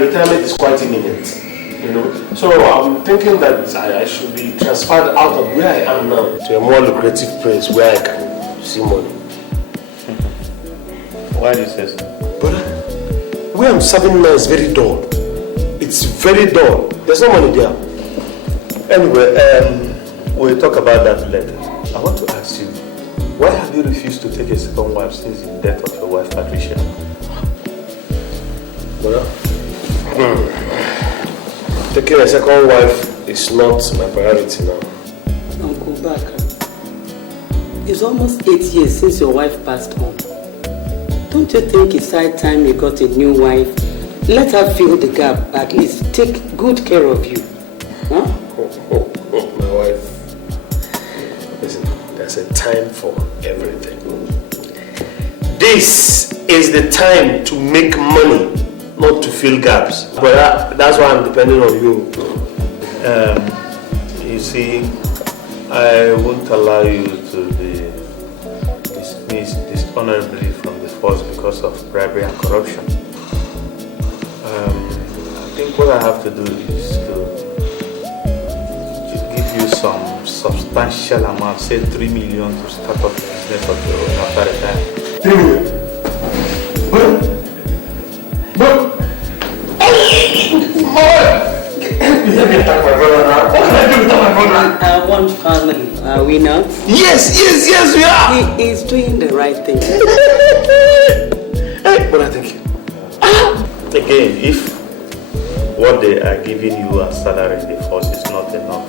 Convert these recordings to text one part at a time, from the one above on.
retirement is quite imminent. You know, so I'm thinking that I should be transferred out of where I am now to a more lucrative place where I can see money. Why do you say so? But where I'm serving now is very dull. It's very dull. There's no money there. Anyway, we'll talk about that later. I want to ask you, why have you refused to take a second wife since the death of your wife, Patricia? Brother, taking a second wife is not my priority now. Uncle Baka, it's almost 8 years since your wife passed on. Don't you think it's high time you got a new wife? Let her fill the gap, at least take good care of you. Huh? My wife. Listen, there's a time for everything. This is the time to make money, not to fill gaps. But that's why I'm depending on you. You see, I won't allow you to be dismissed dishonorably from the force because of bribery and corruption. I think what I have to do is to give you some substantial amount, say 3 million, to start up the business of your own after retirement. 3 million? I want family, are we not? Yes, we are! He is doing the right thing. But I think... Again, if what they are giving you as salary in the force is not enough,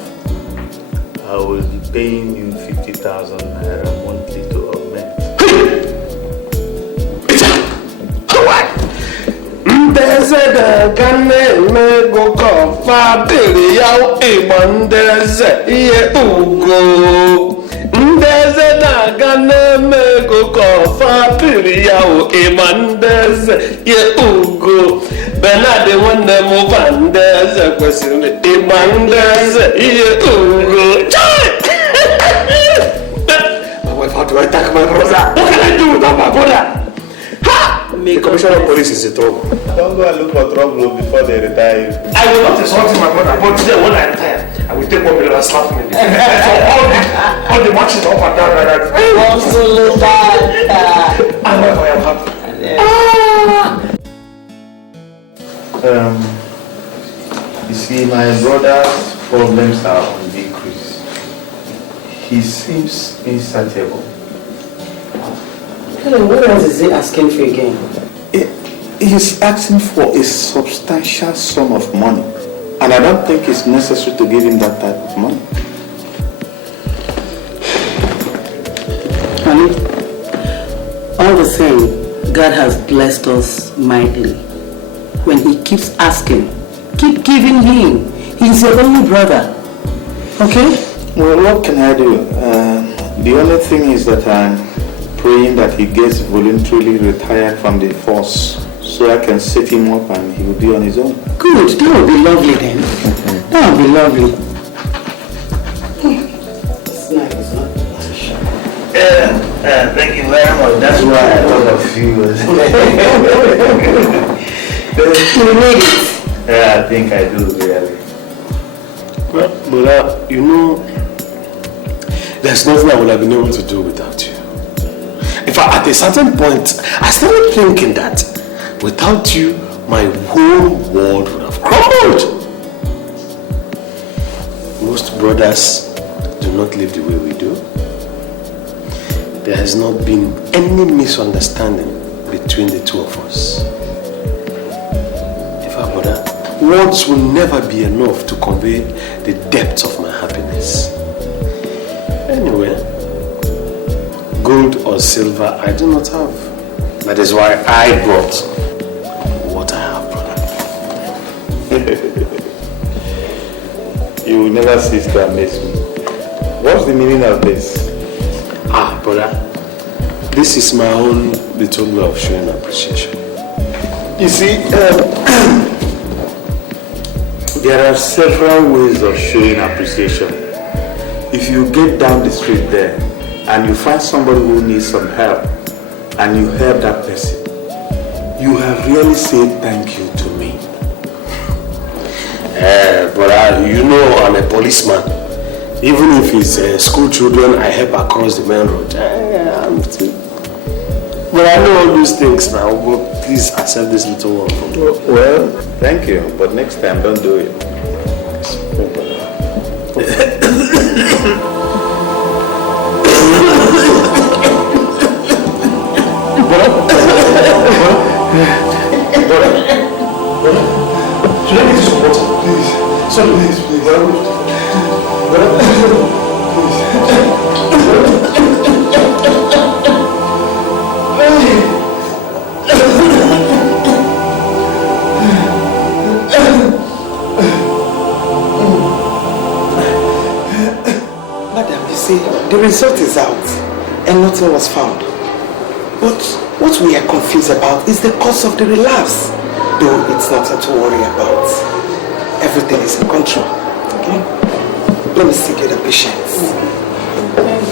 I will be paying you 50,000 naira monthly to augment. There's a gun, go call Fabili, and there's a Ugo. There's a gun, go call Fabili, and there's a Ugo. Bernard, the one that move and there's a question, and there's a Ugo. My wife, how do I attack my brother? What can I do without my brother? The commissioner of police is in trouble. Don't go and look for trouble before they retire you. I will not insult my brother, but today when I retire, I will take 1 million and slap him in the face. all the matches up and down like that. I know I am happy. You see, my brother's problems are on decrease. He seems insatiable. What else is he asking for again? He's asking for a substantial sum of money. And I don't think it's necessary to give him that type of money. Honey, all the same, God has blessed us mightily. When he keeps asking, keep giving him. He's your only brother. Okay? Well, what can I do? The only thing is that I'm praying that he gets voluntarily retired from the force so I can set him up and he will be on his own. Good, that would be lovely then. That would be lovely. It's nice, huh? Thank you very much. That's why I thought of you. You made it. Yeah, I think I do, really. Well, but you know, there's nothing I would have been able to do without you. In fact, at a certain point, I started thinking that without you, my whole world would have crumbled. Most brothers do not live the way we do. There has not been any misunderstanding between the two of us. In fact, brother, words will never be enough to convey the depth of my happiness. Anyway, gold or silver I do not have. That is why I brought what I have, brother. You will never cease to amaze me. What's the meaning of this? Brother, this is my own little way of showing appreciation. You see, there are several ways of showing appreciation. If you get down the street there and you find somebody who needs some help and you help that person, you have really said thank you to me. But you know I'm a policeman. Even if it's school children, I help across the main road. But I know all those things now. But please accept this little one from me. Well, thank you. But next time, don't do it. Should I get you some water? Please. Sorry, please. Madam, you see, the result is out and nothing was found. But what we are confused about is the cause of the relapse. Though it's nothing to worry about. Everything is in control. Okay? Let me see the patients. Thank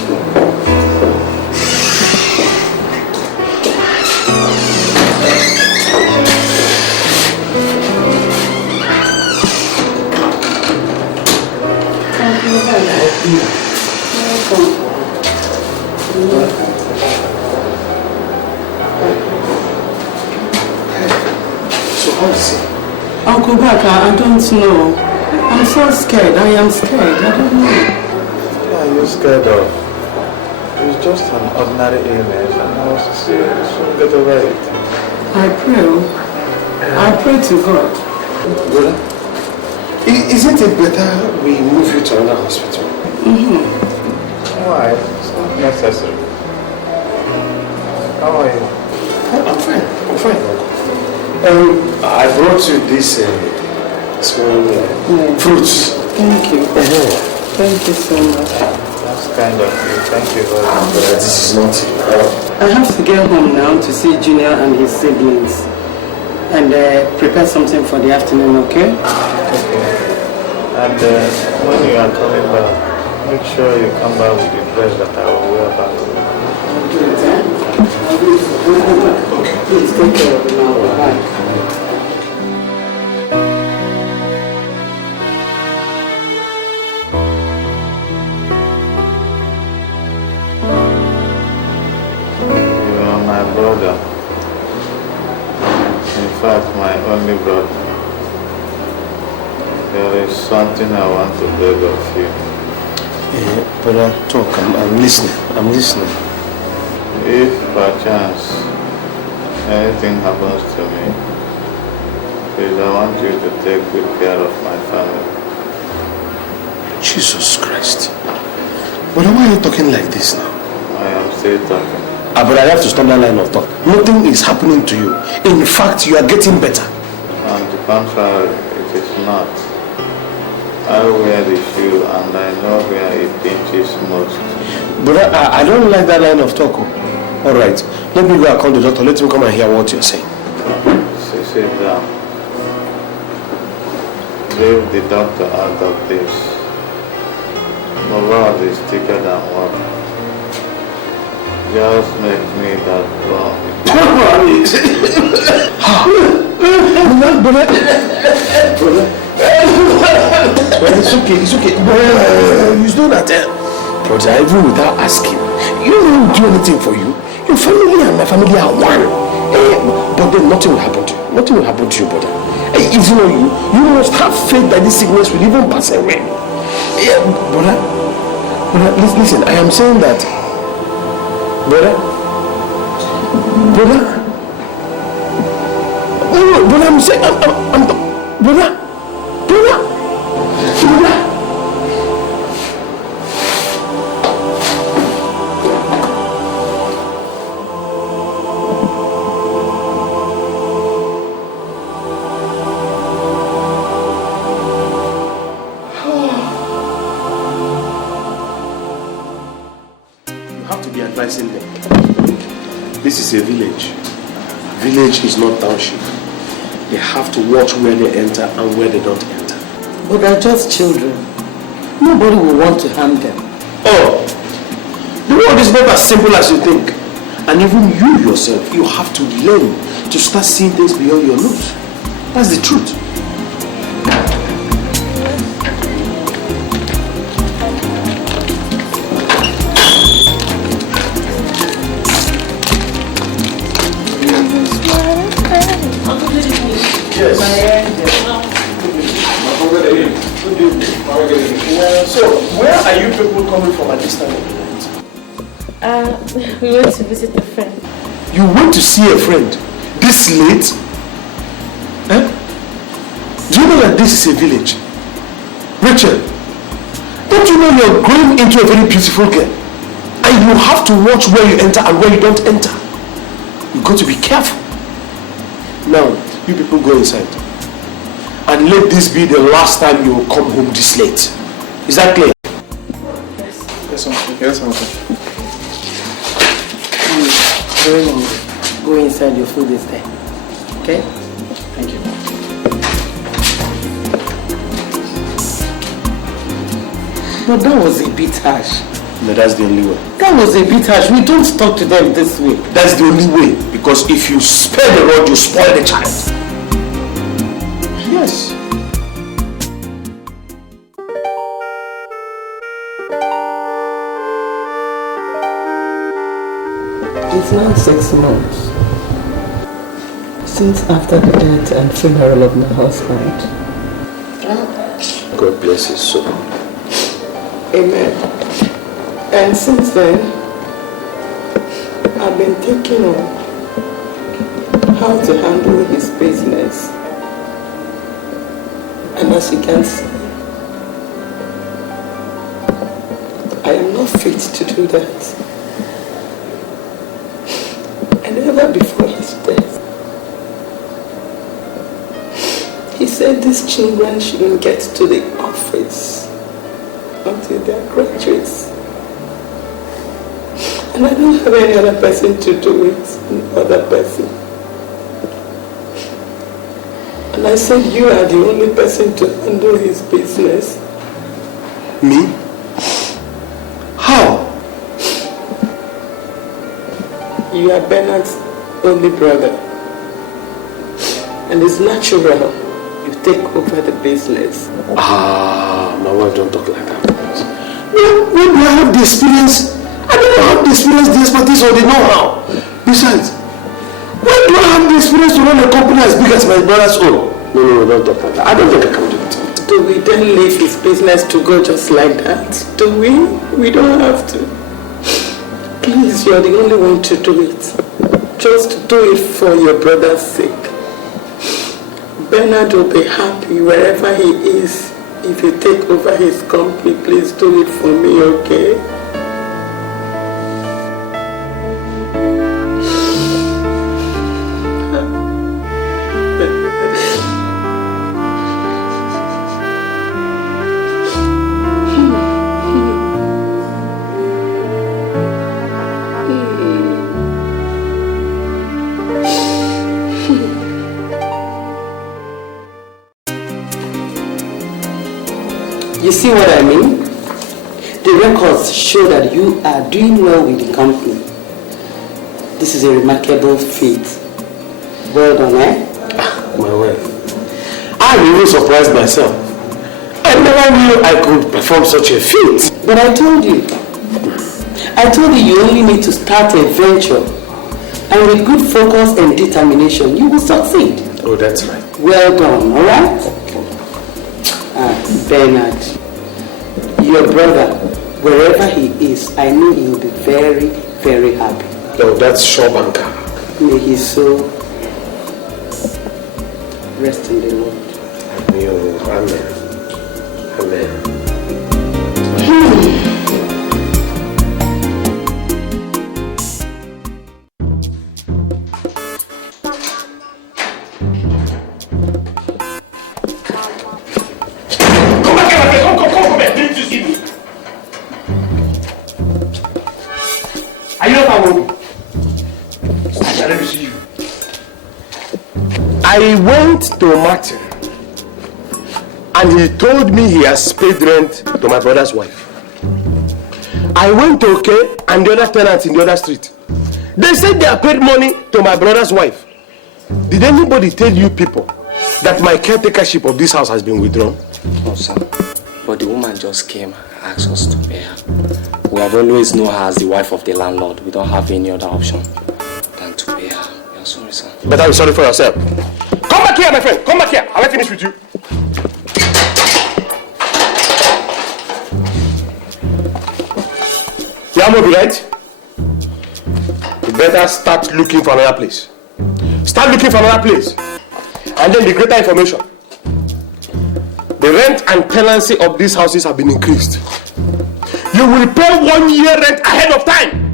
you. So how is it? Uncle Baka, I don't know. I'm so scared. I am scared. I don't know. What are you scared of? It's just an ordinary illness and I was serious. So get over it. I pray to God. Brother, isn't it better we move you to another hospital? Why? It's not necessary. How are you? I'm fine. I brought you this small fruits. Thank you. Thank you so much. That's kind of you. Thank you very much. This is not I have to get home now to see Junior and his siblings and prepare something for the afternoon, okay? Okay. And when you are coming back, make sure you come back with the dress that I will wear back. I'll do it, eh? I'll do it. Okay. Please take care of it now. Bye. My brother, in fact my only brother. There is something I want to beg of you. Brother, talk. I'm listening. If by chance anything happens to me, please I want you to take good care of my family. Jesus Christ. But why are you talking like this now? I am still talking. But I have to stop that line of talk. Nothing is happening to you. In fact, you are getting better. On the contrary, it is not. I wear the shoe and I know where it pinches most. But I don't like that line of talk. Alright, let me go and call the doctor. Let him come and hear what you're saying. Sit down. Leave the doctor out of this. The world is thicker than water. Just make me that wrong. Well, it's okay. You know that, brother, even without asking, you don't do anything for you. Your family and my family are one. But then nothing will happen to you. Nothing will happen to you, brother. If you know you must have faith that this sickness will even pass away. Brother, listen, I am saying that. Brother, I'm saying, brother. You have to be advising them. This is a village. Village is not township. They have to watch where they enter and where they don't enter. But they're just children. Nobody will want to harm them. Oh, the world is not as simple as you think. And even you yourself, you have to learn to start seeing things beyond your nose. That's the truth. Yes. Good evening. Well, so, where are you people coming from at this time of the night? We went to visit a friend. You went to see a friend this late? Eh? Do you know that this is a village? Rachel, don't you know you're growing into a very beautiful girl? And you have to watch where you enter and where you don't enter. You've got to be careful. Now, you people go inside. And let this be the last time you will come home this late. Is that clear? Yes. Yes, uncle. Yes, uncle. Very long. Go inside, your food is there. Okay? Thank you. But that was a bit harsh. No, that's the only way. That was a bit harsh. We don't talk to them this way. That's the only way. Because if you spare the rod, you spoil the child. Yes. It's now 6 months since after the death and funeral of my husband. God bless his soul. Amen. And since then, I've been thinking of how to handle his business. And as you can see, I am not fit to do that. And ever before his death, he said these children shouldn't get to the office until they are graduates. And I don't have any other person to do it, no other person. And I said, you are the only person to handle his business. Me? How? You are Bernard's only brother. And it's natural you take over the business. My wife don't talk like that. When do I have the experience? I don't have the experience, the expertise, or the know-how. Besides, when do I have the experience to run a company as big as my brother's own? No, don't talk like that. I don't think I can do it. Do we then leave his business to go just like that? Do we? We don't have to. Please, you're the only one to do it. Just do it for your brother's sake. Bernard will be happy wherever he is. If you take over his company, please do it for me, okay? You see what I mean? The records show that you are doing well with the company. This is a remarkable feat. Well done, eh? My wife. I'm even surprised myself. I never knew I could perform such a feat. But I told you you only need to start a venture. And with good focus and determination, you will succeed. Oh, that's right. Well done, alright? Bernard, your brother, wherever he is, I know he will be very, very happy. No, that's sure, banker. May his soul rest in the Lord. Amen. Amen. I went to Martin and he told me he has paid rent to my brother's wife. I went to OK and the other tenants in the other street. They said they have paid money to my brother's wife. Did anybody tell you people that my caretakership of this house has been withdrawn? No, sir. But the woman just came and asked us to pay her. We have always known her as the wife of the landlord. We don't have any other option than to pay her. We are sorry, sir. But I'm sorry for yourself. Come back here, my friend. Come back here. Have I finished with you? You have be right? You better start looking for another place. Start looking for another place. And then the greater information. The rent and tenancy of these houses have been increased. You will pay 1 year rent ahead of time.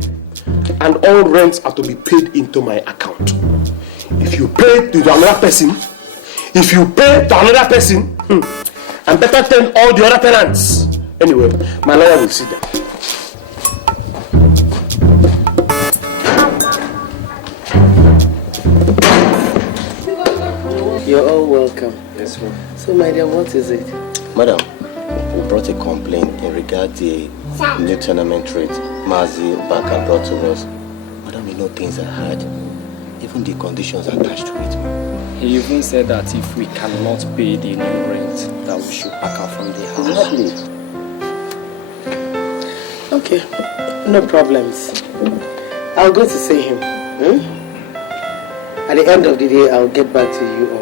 And all rents are to be paid into my account. If you pay to another person, and better tell all the other tenants. Anyway, my lawyer will sit there. You're all welcome. Yes, ma'am. So, my dear, what is it? Madam, we brought a complaint in regard to the new tournament rate Mazi Baka brought to us. Madam, you know things are hard. Even the conditions attached to it. He even said that if we cannot pay the new rent, that we should pack out from the house. Okay, no problems. I'll go to see him. At the end of the day, I'll get back to you all.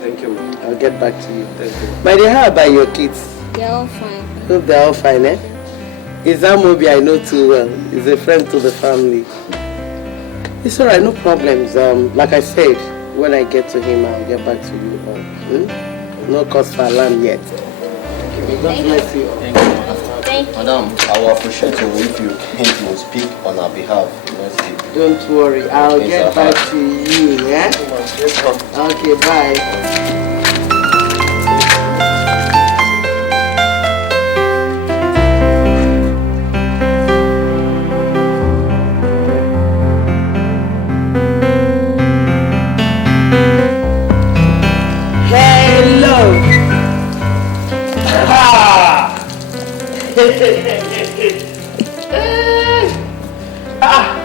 Thank you, ma'am. I'll get back to you. Thank you. My dear, how about your kids? They're all fine. Hope they're all fine, eh? Izamobi I know too well. He's a friend to the family. It's alright, no problems. Like I said, when I get to him, I'll get back to you all. No cause for alarm yet. God bless you all. Thank you. Madam, I will appreciate you if you will speak on our behalf. Don't worry, I'll get back to you, yeah? Okay, bye.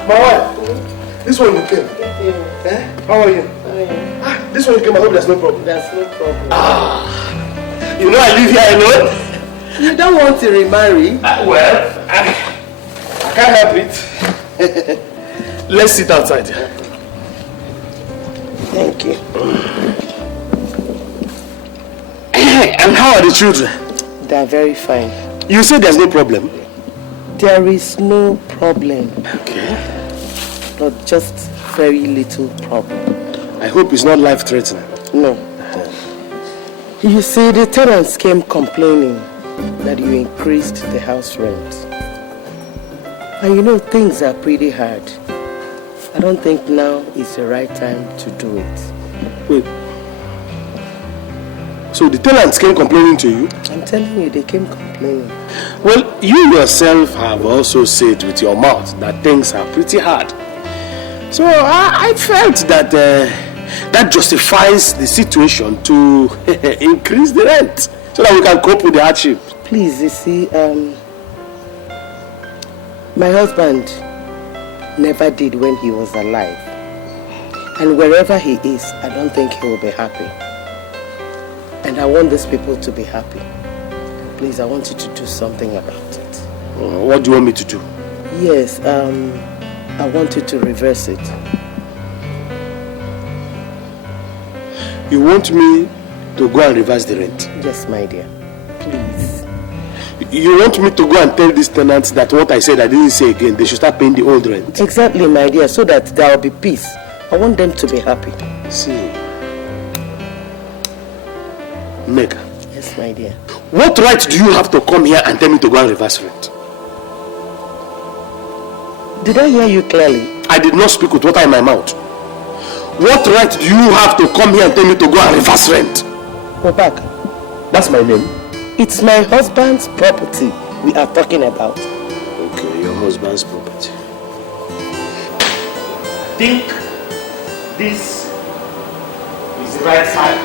My wife, this one you came. Eh? How are you? This one you came, I hope there's no problem. There's no problem. You know I live here alone? You don't want to remarry? Well, I can't help it. Let's sit outside. Thank you. And how are the children? They're very fine. You say there's no problem? There is no problem. Okay. Not just very little problem. I hope it's not life-threatening. No. You see, the tenants came complaining that you increased the house rent. And you know, things are pretty hard. I don't think now is the right time to do it. Wait. So the tenants came complaining to you? I'm telling you, they came complaining. Well, you yourself have also said with your mouth that things are pretty hard. So I felt that that justifies the situation to increase the rent so that we can cope with the hardship. Please, you see, my husband never did when he was alive. And wherever he is, I don't think he will be happy. And I want these people to be happy. Please, I want you to do something about it. What do you want me to do? Yes, I want you to reverse it. You want me to go and reverse the rent? Yes, my dear. Please. You want me to go and tell these tenants that what I said I didn't say again, they should start paying the old rent? Exactly, my dear, so that there will be peace. I want them to be happy. See, Mega. Yes, my dear. What right do you have to come here and tell me to go and reverse rent? Did I hear you clearly? I did not speak with water in my mouth. What right do you have to come here and tell me to go and reverse rent? Go back. That's my name. It's my husband's property we are talking about. Okay, your husband's property. Think this is the right time.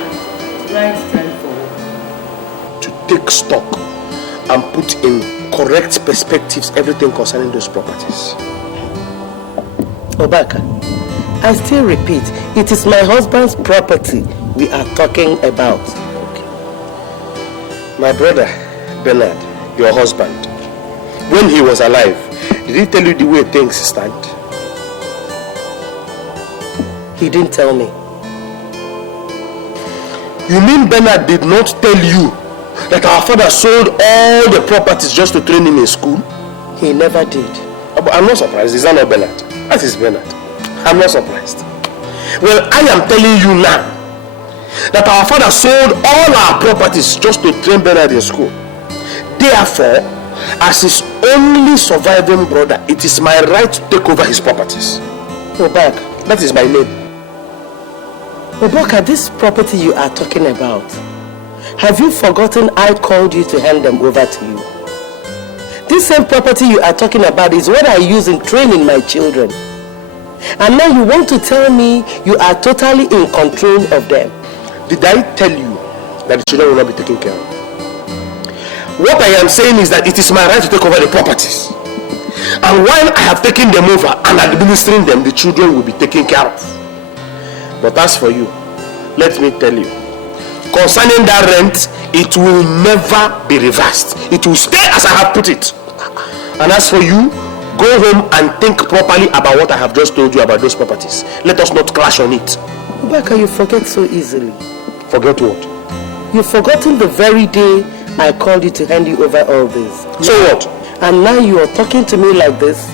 Right time for to take stock and put in correct perspectives everything concerning those properties. Obaka, I still repeat, it is my husband's property we are talking about. Okay. My brother, Bernard, your husband, when he was alive, did he tell you the way things stand? He didn't tell me. You mean Bernard did not tell you that our father sold all the properties just to train him in school? He never did. But I'm not surprised. Is that not Bernard? That is Bernard. I'm not surprised. Well, I am telling you now that our father sold all our properties just to train Bernard in school. Therefore, as his only surviving brother, it is my right to take over his properties. Obaka, that is my name. Obaka, this property you are talking about, have you forgotten I called you to hand them over to you? This same property you are talking about is what I use in training my children. And now you want to tell me you are totally in control of them. Did I tell you that the children will not be taken care of? What I am saying is that it is my right to take over the properties. And while I have taken them over and administering them, the children will be taken care of. But as for you, let me tell you, concerning that rent, it will never be reversed. It will stay as I have put it. And as for you, go home and think properly about what I have just told you about those properties. Let us not clash on it. Obaka, you forget so easily. Forget what? You've forgotten the very day I called you to hand you over all this. So what? And now you are talking to me like this,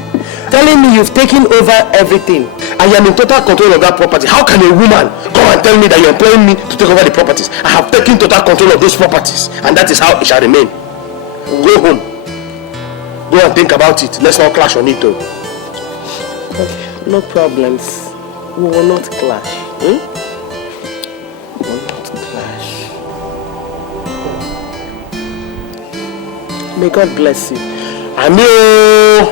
telling me you've taken over everything. I am in total control of that property. How can a woman come and tell me that you're employing me to take over the properties? I have taken total control of those properties, and that is how it shall remain. Go home. Go and think about it. Let's not clash on it though. Okay, no problems. We will not clash. We will not clash. May God bless you. Amen.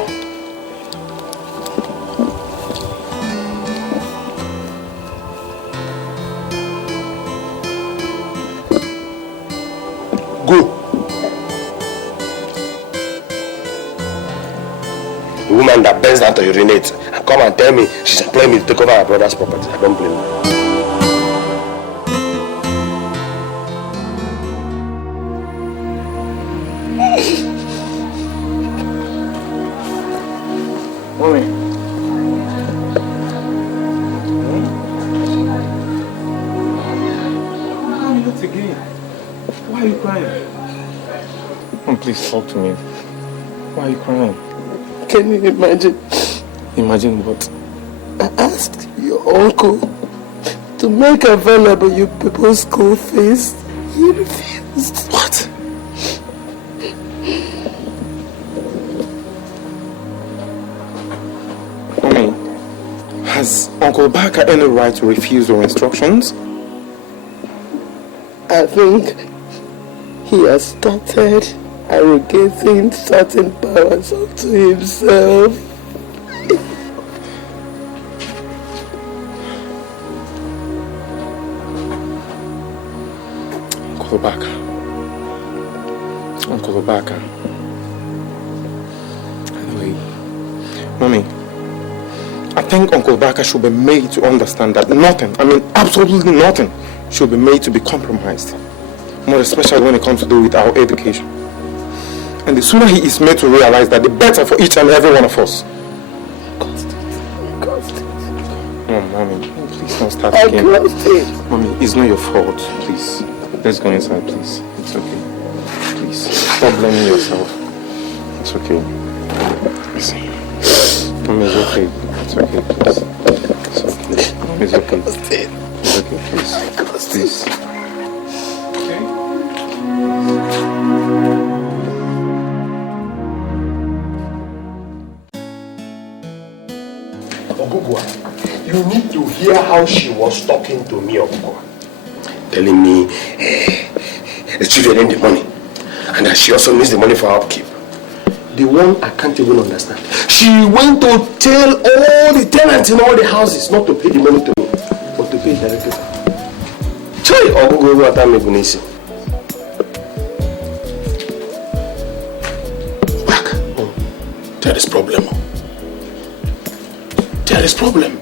Go. The woman that bends down to urinate and come and tell me she's employing me to take over her brother's property. I don't blame her. Mommy. Mommy, not again. Why are you crying? Mom, please talk to me. Why are you crying? Can you imagine? Imagine what? I asked your uncle to make available your people's school fees. He refused. What? Mommy, has Uncle Baka any right to refuse your instructions? I think he has started arrogating certain powers unto himself. Uncle Baka. Uncle Baka. Anyway, Mommy, I think Uncle Baka should be made to understand that nothing, I mean absolutely nothing, should be made to be compromised. More especially when it comes to do with our education. And the sooner he is made to realize that, the better for each and every one of us. Mommy, please don't start again. Mommy, it's not your fault, please. Let's go inside, please. It's okay. Please, stop blaming yourself. It's okay. Listen. Mommy, it's okay. It's okay, please. It's okay. Mommy, it's okay. It's okay, please. Please. You need to hear how she was talking to me, Ogugwa. Telling me the children need the money and that she also needs the money for upkeep. The one I can't even understand. She went to tell all the tenants in all the houses not to pay the money to me, but to pay directly. Chai, Ogugwa, what I'm going to say. Back. There is problem. There is problem.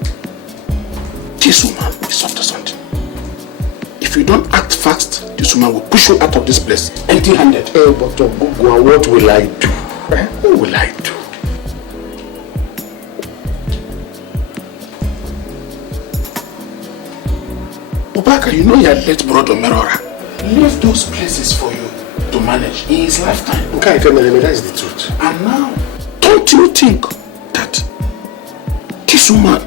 This woman is up to something. If you don't act fast, this woman will push you out of this place empty-handed. Hey, but Ogugwa, what will I do? What will I do? Obaka, you know your late brother Merora left those places for you to manage in his lifetime. Okay, that is the truth. And now, don't you think that this woman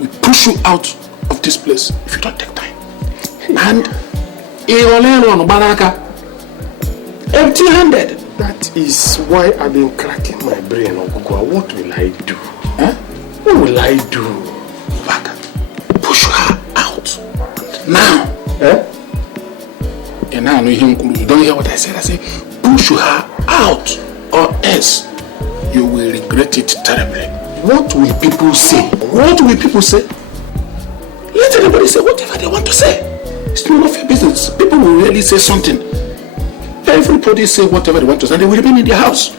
will push you out of this place if you don't take time? And empty-handed. That is why I've been cracking my brain on Google. What will I do? Huh? What will I do? Obaka, push her out. Now. Eh? And now you don't hear what I said. I say, push her out, or else you will regret it terribly. What will people say? What will people say? Let everybody say whatever they want to say. It's none of your business. People will really say something. Everybody say whatever they want to say, and they will remain in their house.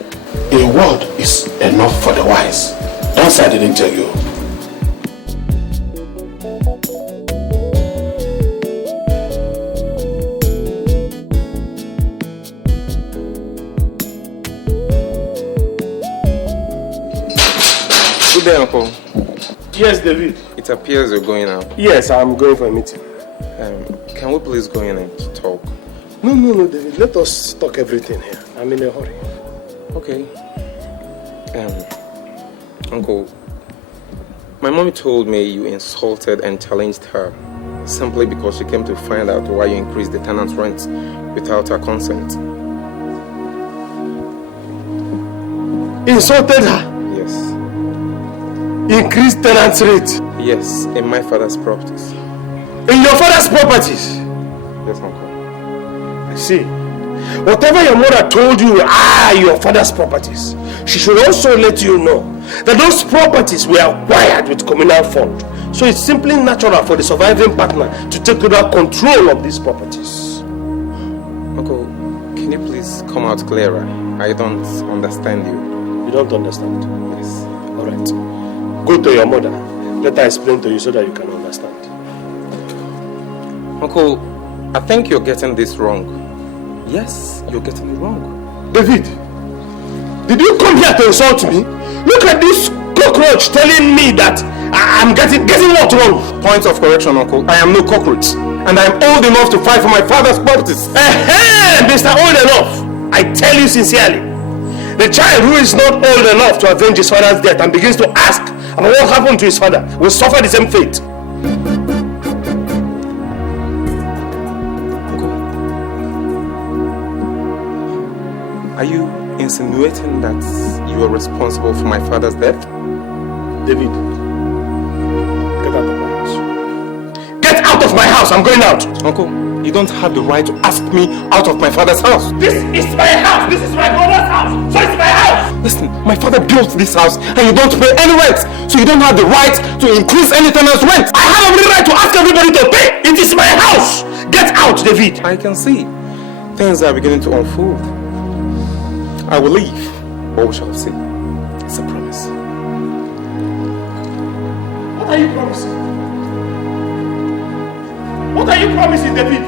A word is enough for the wise. Don't say I didn't tell you. Good day, Uncle. Yes, David. It appears you're going out. Yes, I'm going for a meeting. Can we please go in and talk? No, David. Let us talk everything here. I'm in a hurry. Okay. Uncle, my mommy told me you insulted and challenged her simply because she came to find out why you increased the tenant's rent without her consent. Insulted her? Yes. Increased tenant's rate? Yes, in my father's properties. In your father's properties? Yes, Uncle. I see. Whatever your mother told you are your father's properties, she should also let you know that those properties were acquired with communal fund. So it's simply natural for the surviving partner to take total control of these properties. Uncle, can you please come out clearer? I don't understand you. You don't understand? Yes. Alright. Go to your mother. Let her explain to you so that you can understand. Uncle, I think you're getting this wrong. Yes, you're getting it wrong. David, did you come here to insult me? Look at this cockroach telling me that I'm getting what wrong? Point of correction, Uncle. I am no cockroach. And I am old enough to fight for my father's properties. Mr. Old Enough, I tell you sincerely, the child who is not old enough to avenge his father's death and begins to ask about what happened to his father will suffer the same fate. Are you insinuating that you are responsible for my father's death? David, get out of my house. Get out of my house! I'm going out! Uncle, you don't have the right to ask me out of my father's house. This is my house! This is my brother's house! So it's my house! Listen, my father built this house and you don't pay any rent. So you don't have the right to increase any tenant's rent. I have the right to ask everybody to pay! It is my house! Get out, David! I can see. Things are beginning to unfold. I will leave, but we shall see. It's a promise. What are you promising? What are you promising, David?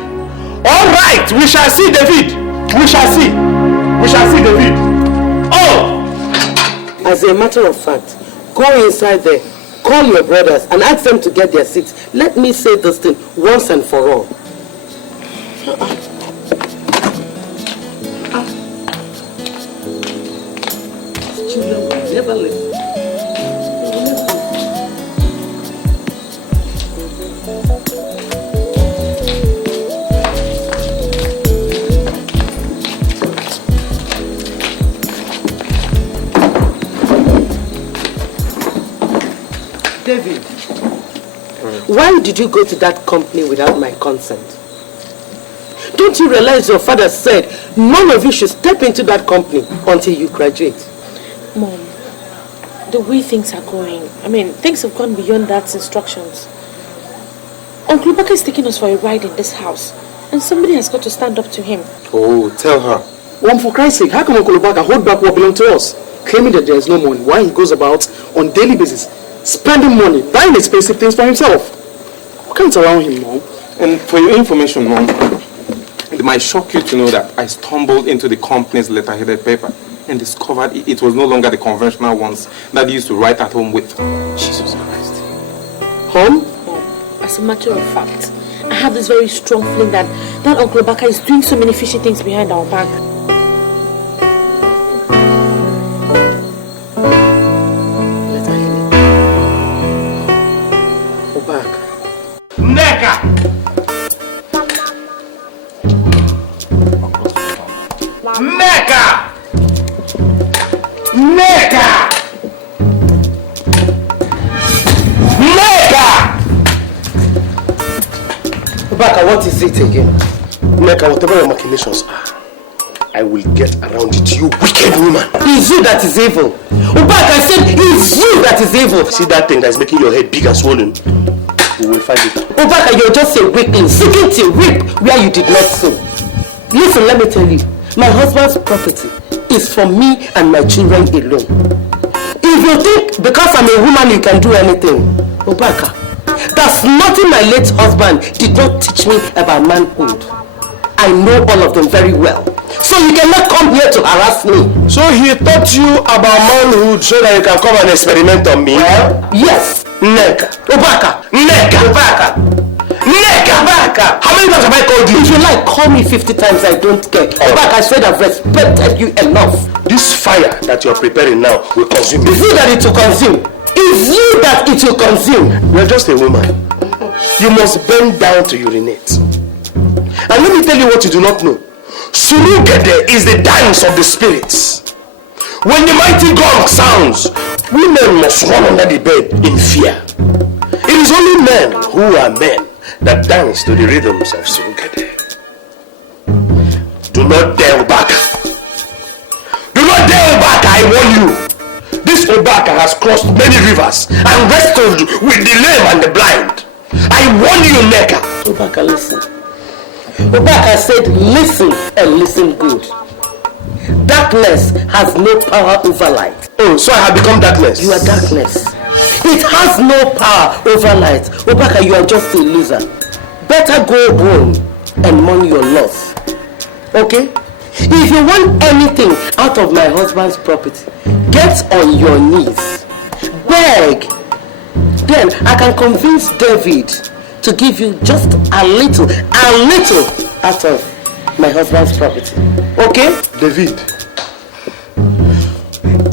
All right, we shall see, David. We shall see. We shall see, David. Oh! As a matter of fact, go inside there, call your brothers and ask them to get their seats. Let me say this thing once and for all. Children will never listen. David, why did you go to that company without my consent? Don't you realize your father said none of you should step into that company until you graduate? Mom, the way things are going, things have gone beyond Dad's instructions. Uncle Baka is taking us for a ride in this house, and somebody has got to stand up to him. Oh, tell her. One, for Christ's sake, how can Uncle Baka hold back what belongs to us? Claiming that there is no money, while he goes about on daily basis, spending money, buying expensive things for himself. We can't allow him, Mom. And for your information, Mom, it might shock you to know that I stumbled into the company's letter-headed paper and discovered it was no longer the conventional ones that you used to write at home with. Jesus Christ. Home? Mom, as as a matter of fact, I have this very strong feeling that Uncle Obaka is doing so many fishy things behind our back. What is it again? Neka, whatever your machinations are, I will get around it, you wicked woman. It's you that is evil. Obaka, I said it's you that is evil. See that thing that's making your head big and swollen? We will find it. Obaka, you're just a weakling, seeking to reap where you did not sow. Listen, let me tell you, my husband's property is for me and my children alone. If you think because I'm a woman you can do anything, Obaka, that's nothing my late husband did not teach me about manhood. I know all of them very well. So you cannot come here to harass me. So he taught you about manhood so that you can come and experiment on me? Well, yes. Neka. Obaka. Neka. Obaka. Neka. Obaka. How many times have I called you? If you like, call me 50 times, I don't care. Obaka, I said I've respected you enough. This fire that you're preparing now will consume me. Is it that it will consume? It's you that it will consume. You're just a woman. You must bend down to urinate. And let me tell you what you do not know. Surugede is the dance of the spirits. When the mighty gong sounds, women must run under the bed in fear. It is only men who are men that dance to the rhythms of Surugede. Do not dare back. Do not dare back, I warn you. This Obaka has crossed many rivers and wrestled with the lame and the blind. I warn you, Neka. Obaka, listen. Obaka said, listen and listen good. Darkness has no power over light. Oh, so I have become darkness? You are darkness. It has no power over light. Obaka, you are just a loser. Better go home and mourn your loss. Okay? If you want anything out of my husband's property, get on your knees. Beg. Then I can convince David to give you just a little out of my husband's property. Okay? David.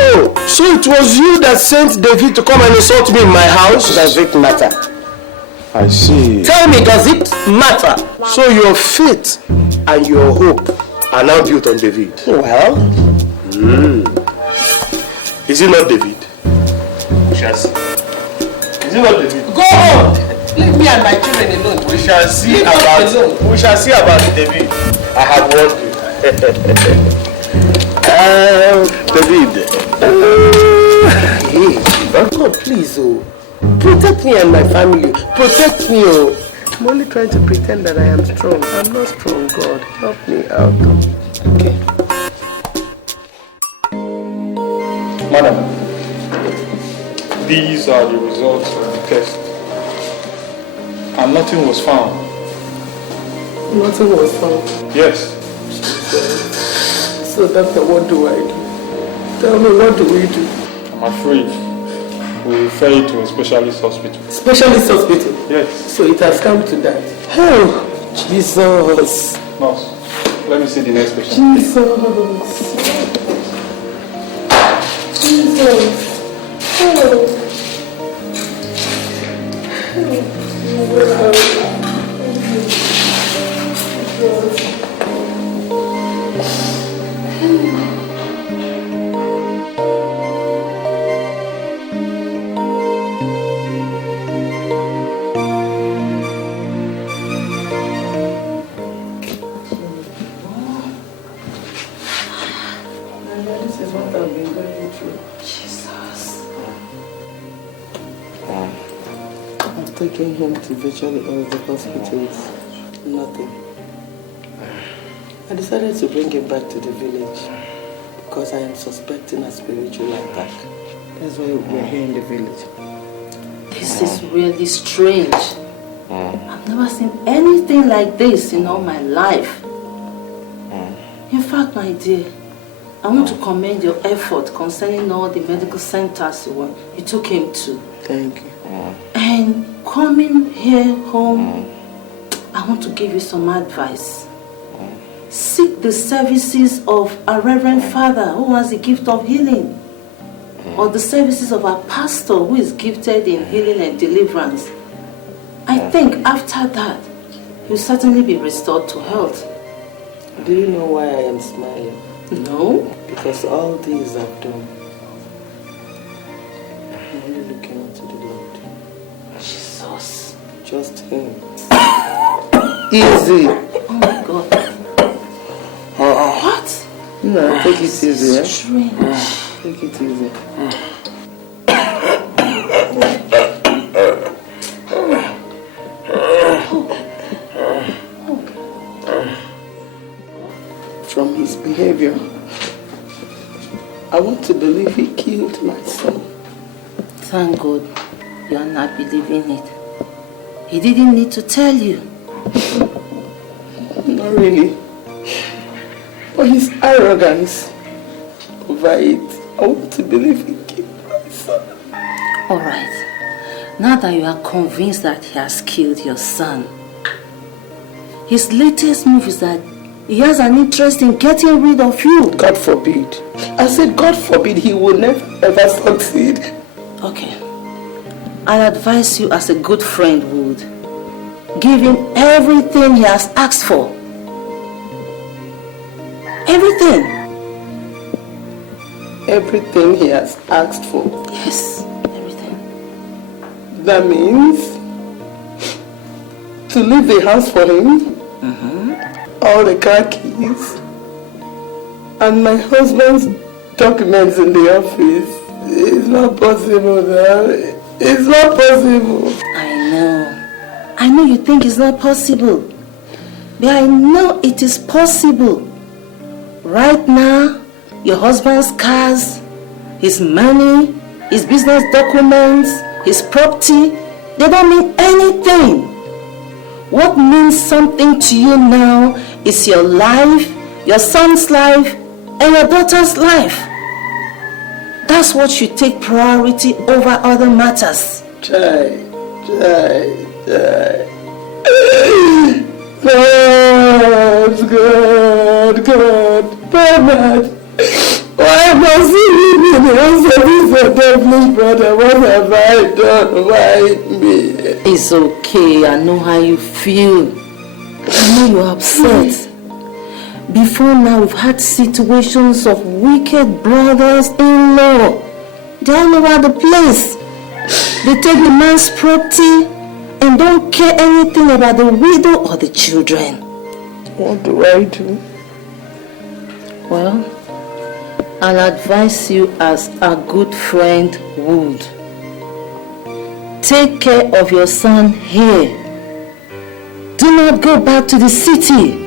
Oh, so it was you that sent David to come and insult me in my house? Does it matter? I see. Tell me, does it matter? So your faith and your hope are now built on David? Well. Is it not David? We shall see. Is it not David? Go on! Leave me and my children alone. We shall see about David. I have warned you. David. God, please, oh. Protect me and my family. Protect me, oh. I'm only trying to pretend that I am strong. I'm not strong, God. Help me out. Okay. Madam, these are the results of the test. And nothing was found. Nothing was found? Yes. So, doctor, what do I do? Tell me, what do we do? I'm afraid we'll refer you to a specialist hospital. Specialist hospital? Yes. So it has come to that. Oh, Jesus. Nurse, let me see the next patient. Jesus. Oh. Taking him to virtually all the hospitals. Nothing. I decided to bring him back to the village because I am suspecting a spiritual attack. That's why we're here in the village. This is really strange. I've never seen anything like this in all my life. In fact, my dear, I want to commend your effort concerning all the medical centers you took him to. Thank you. And coming here home, I want to give you some advice. Seek the services of a reverend father who has the gift of healing, or the services of a pastor who is gifted in healing and deliverance. I think after that, you'll certainly be restored to health. Do you know why I am smiling? No. Because all these I've done, I'm only looking unto the Lord. Jesus. Just Him. Easy. Oh my God. What? No, take it easy, eh? Strange. Take it easy. From his behavior, I want to believe he killed my son. Thank God you are not believing it. He didn't need to tell you. Not really. But his arrogance over it, I want to believe he killed my son. Alright. Now that you are convinced that he has killed your son, his latest move is that he has an interest in getting rid of you. God forbid. I said God forbid, he will never ever succeed. Okay. I advise you as a good friend would. Give him everything he has asked for. Everything. Everything he has asked for. Yes, everything. That means to leave the house for him, all the car keys, and my husband's documents in the office. It's not possible now. It's not possible. I know you think it's not possible, but I know it is possible. Right now, your husband's cars, his money, his business documents, his property, they don't mean anything. What means something to you now is your life, your son's life, and your daughter's life. That's what should take priority over other matters. God. Bernard, why must you leave me in the hands of this devilish brother? What have I done? Why me? It's okay, I know how you feel. I know you're upset. Before now, we've had situations of wicked brothers-in-law. They're all over the place. They take the man's property and don't care anything about the widow or the children. What do I do? Well, I'll advise you as a good friend would. Take care of your son here. Do not go back to the city.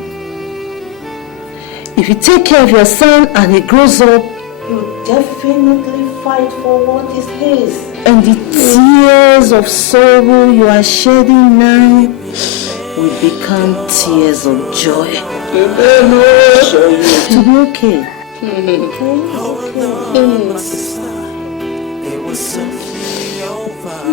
If you take care of your son and he grows up, you'll definitely fight for what is his. And the tears of sorrow you are shedding now will become tears of joy. To be okay. It was simply over.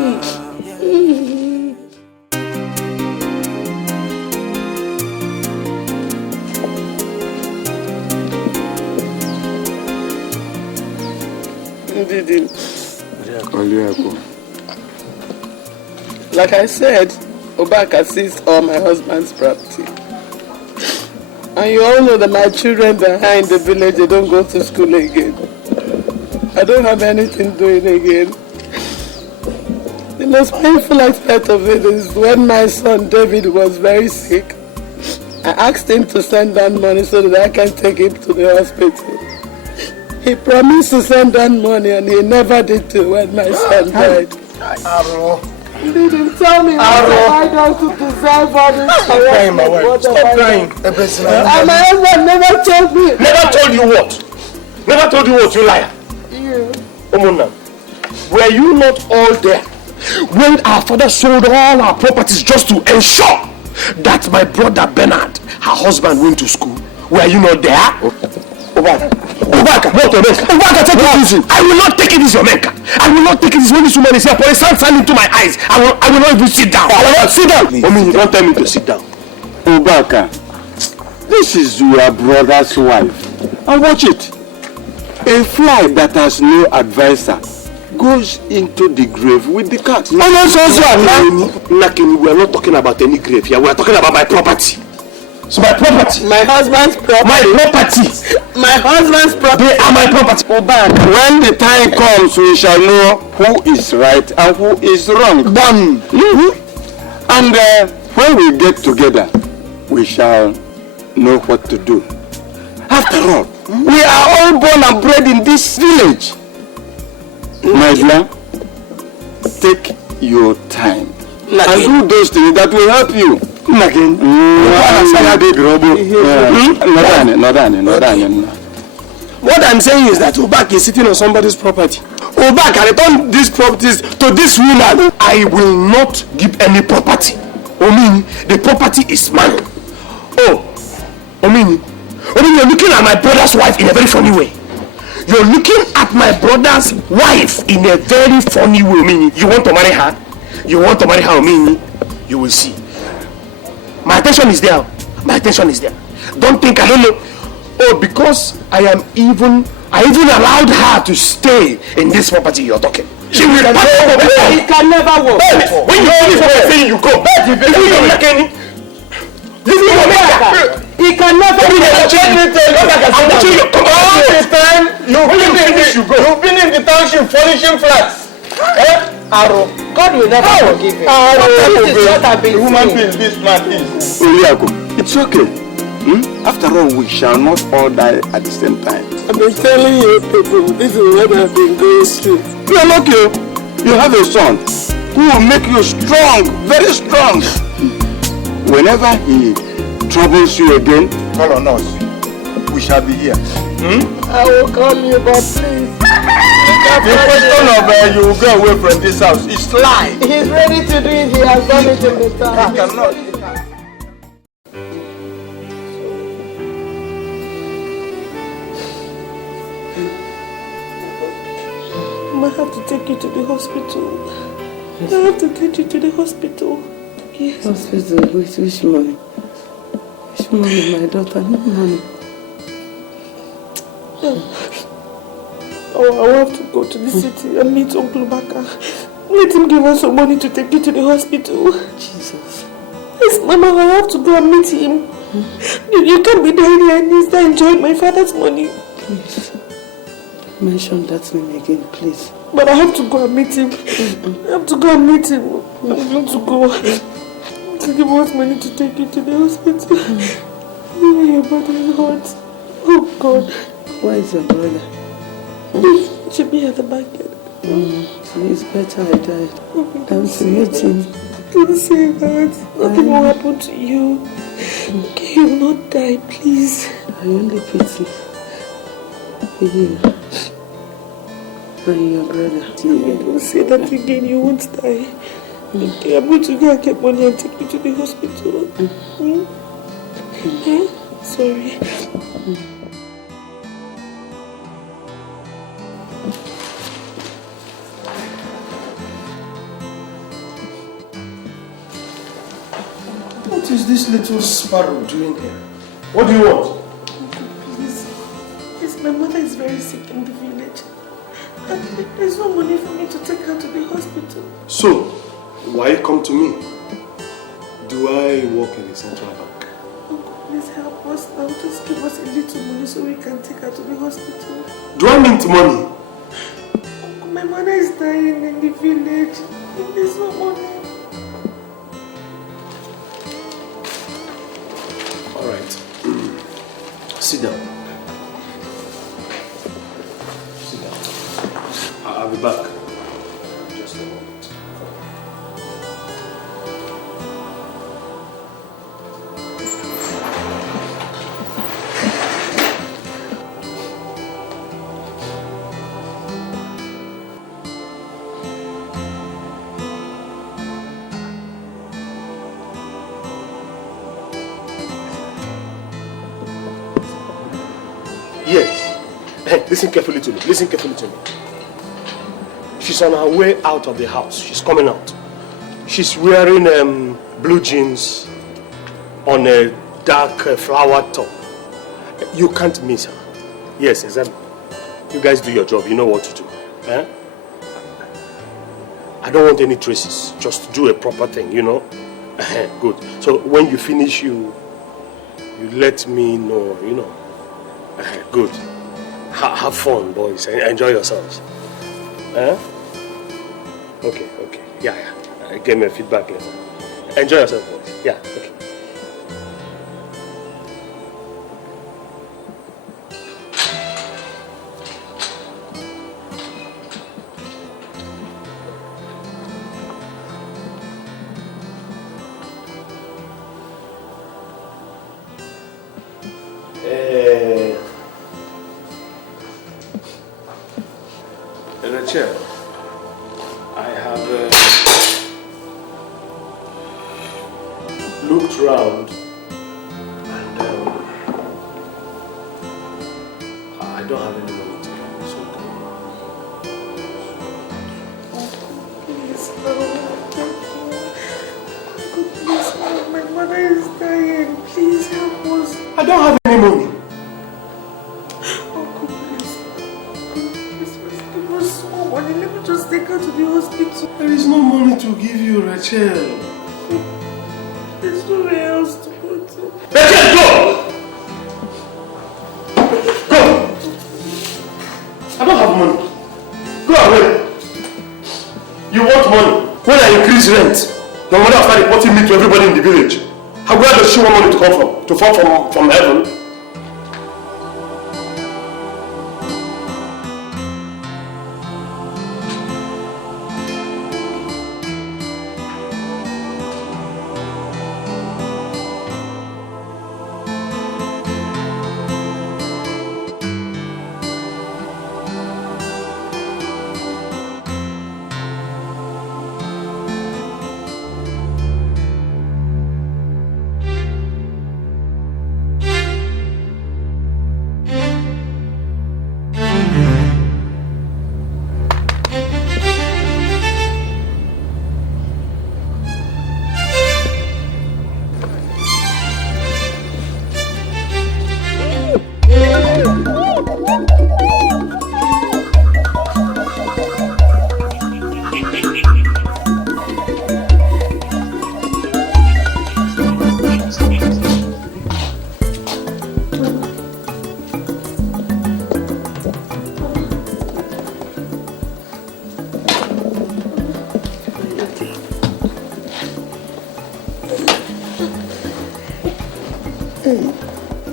Like I said, Obaka seized all my husband's property. And you all know that my children that are in the village, they don't go to school again. I don't have anything doing again. The most painful aspect of it is when my son David was very sick, I asked him to send down money so that I can take him to the hospital. He promised to send down money and he never did to when my son died. He didn't tell me what I done to deserve all this. Stop crying, my wife. Stop crying. And my husband never told me. Never told you what? Never told you what, you liar? Yeah. Omona, were you not all there when our father sold all our properties just to ensure that my brother Bernard, her husband, went to school? Were you not there? Obaka, what Omenka? Obaka, take it easy. I will not take it easy, Omenka. I will not take it easy when this woman is here. For a sun into my eyes. I will not even sit down. I will not sit down. Omi, you don't tell me to sit down. Obaka, this is your brother's wife. And watch it. A fly that has no advisor goes into the grave with the cat. We are not talking about any grave here. We are talking about my property. So my property. My husband's property. My property. My husband's property. They are my property. Obaka, when the time comes, we shall know who is right and who is wrong. Done. And when we get together, we shall know what to do. After all, we are all born and bred in this village. My dear, take your time and do those things that will help you. What I'm saying is that Obaka is sitting on somebody's property. Obaka, return these properties to this woman. I will not give any property. Omini, the property is mine. Oh, Omini, you're looking at my brother's wife in a very funny way. You're looking at my brother's wife in a very funny way, Omini. You want to marry her? You want to marry her, Omini? You will see. My attention is there. My attention is there. Don't think I don't know. Oh, because I even allowed her to stay in this property you're talking. She will not go. It can never work. When you finish what you're saying, you go. If you're not getting it can never work. All the time you've been in the township furnishing flats. Arrow. God will never forgive you. The woman being this man is. It's okay. After all, we shall not all die at the same time. I've been telling you people, this is what I've been going through. You are lucky. You have a son who will make you strong, very strong. Whenever he troubles you again, call on us. We shall be here. I will call you, but please. The question of you will go away from this house is lie. He's ready to do it. He has done it in the town. He cannot. I have to take you to the hospital. Yes. I have to take you to the hospital. Yes. Hospital? Which money? Which money, my daughter? No money. Oh, I have to go to the city and meet Uncle Baka. Let him give us some money to take you to the hospital. Jesus. Yes, Mama, I have to go and meet him. You can't be there here and he's there enjoying my father's money. Please. Mention that name again, please. But I have to go and meet him. I have to go and meet him. I'm going to go. To give us money to take you to the hospital. Your body hurts. Oh God. Where is your brother? He should be at the market. So it's better I died. I'm to meet him. Don't say that. Nothing will happen to you. Okay, you will not die, please. I only pity you and your brother. Don't say that again, you won't die. Okay, I'm going to go and get money and take you to the hospital. Sorry. What is this little sparrow doing here? What do you want? Please. Yes, my mother is very sick in the village. And there's no money for me to take her to the hospital. So, why come to me? Do I work in the central bank? Uncle, please help us now. Just give us a little money so we can take her to the hospital. Do I need money? Uncle, my mother is dying in the village. There's no money. Alright. Sit down. Sit down. I'll be back. Just a moment. Yes. Hey, listen carefully to me. Listen carefully to me. She's on her way out of the house. She's coming out. She's wearing blue jeans on a dark flower top. You can't miss her. Yes, exactly. You guys do your job. You know what to do. Eh? I don't want any traces. Just do a proper thing, you know? Good. So when you finish, you let me know, you know? Good. Have fun, boys. Enjoy yourselves. Eh? Okay. Yeah. Give me a feedback later. Enjoy yourself, boys. Yeah, okay. Rachel, I have looked round and I don't have any money to give you, so please, no, my mother is dying. Please help us. I don't have any money. Let me just take her to the hospital. There is no money to give you, Rachel. There's nowhere else to go to. Rachel, go! Go! I don't have money. Go away. You want money? When I increase rent, your mother will start reporting me to everybody in the village. Where does she want money to come from? To fall from heaven?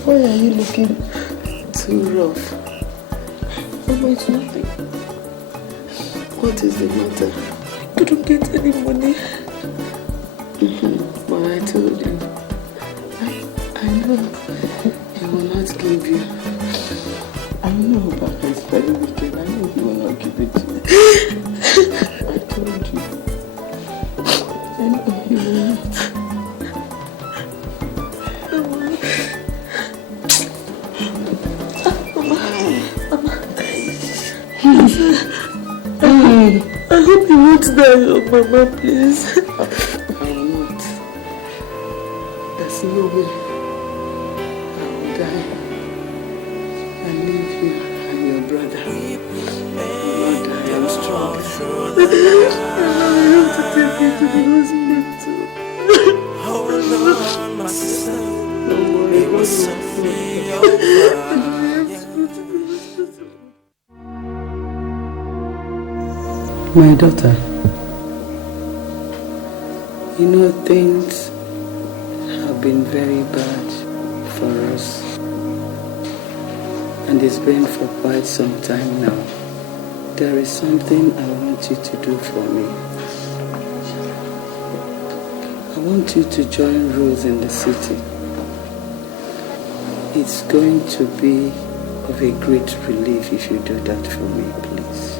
Why are you looking too rough? Mama, it's nothing. What is the matter? I couldn't get any money. But I told you. I know he will not give you. I know Papa is very wicked. I know he will not give it to you. I told you. I know he will not. I hope you won't die, oh Mama, please. I will not. There's no way I will die and leave you and your brother. Lord, I am strong. I have to take you to the hospital. Hold on, my sister. Don't worry, it was something over. My daughter, you know things have been very bad for us, and it's been for quite some time now. There is something I want you to do for me. I want you to join Rose in the city. It's going to be of a great relief if you do that for me, please.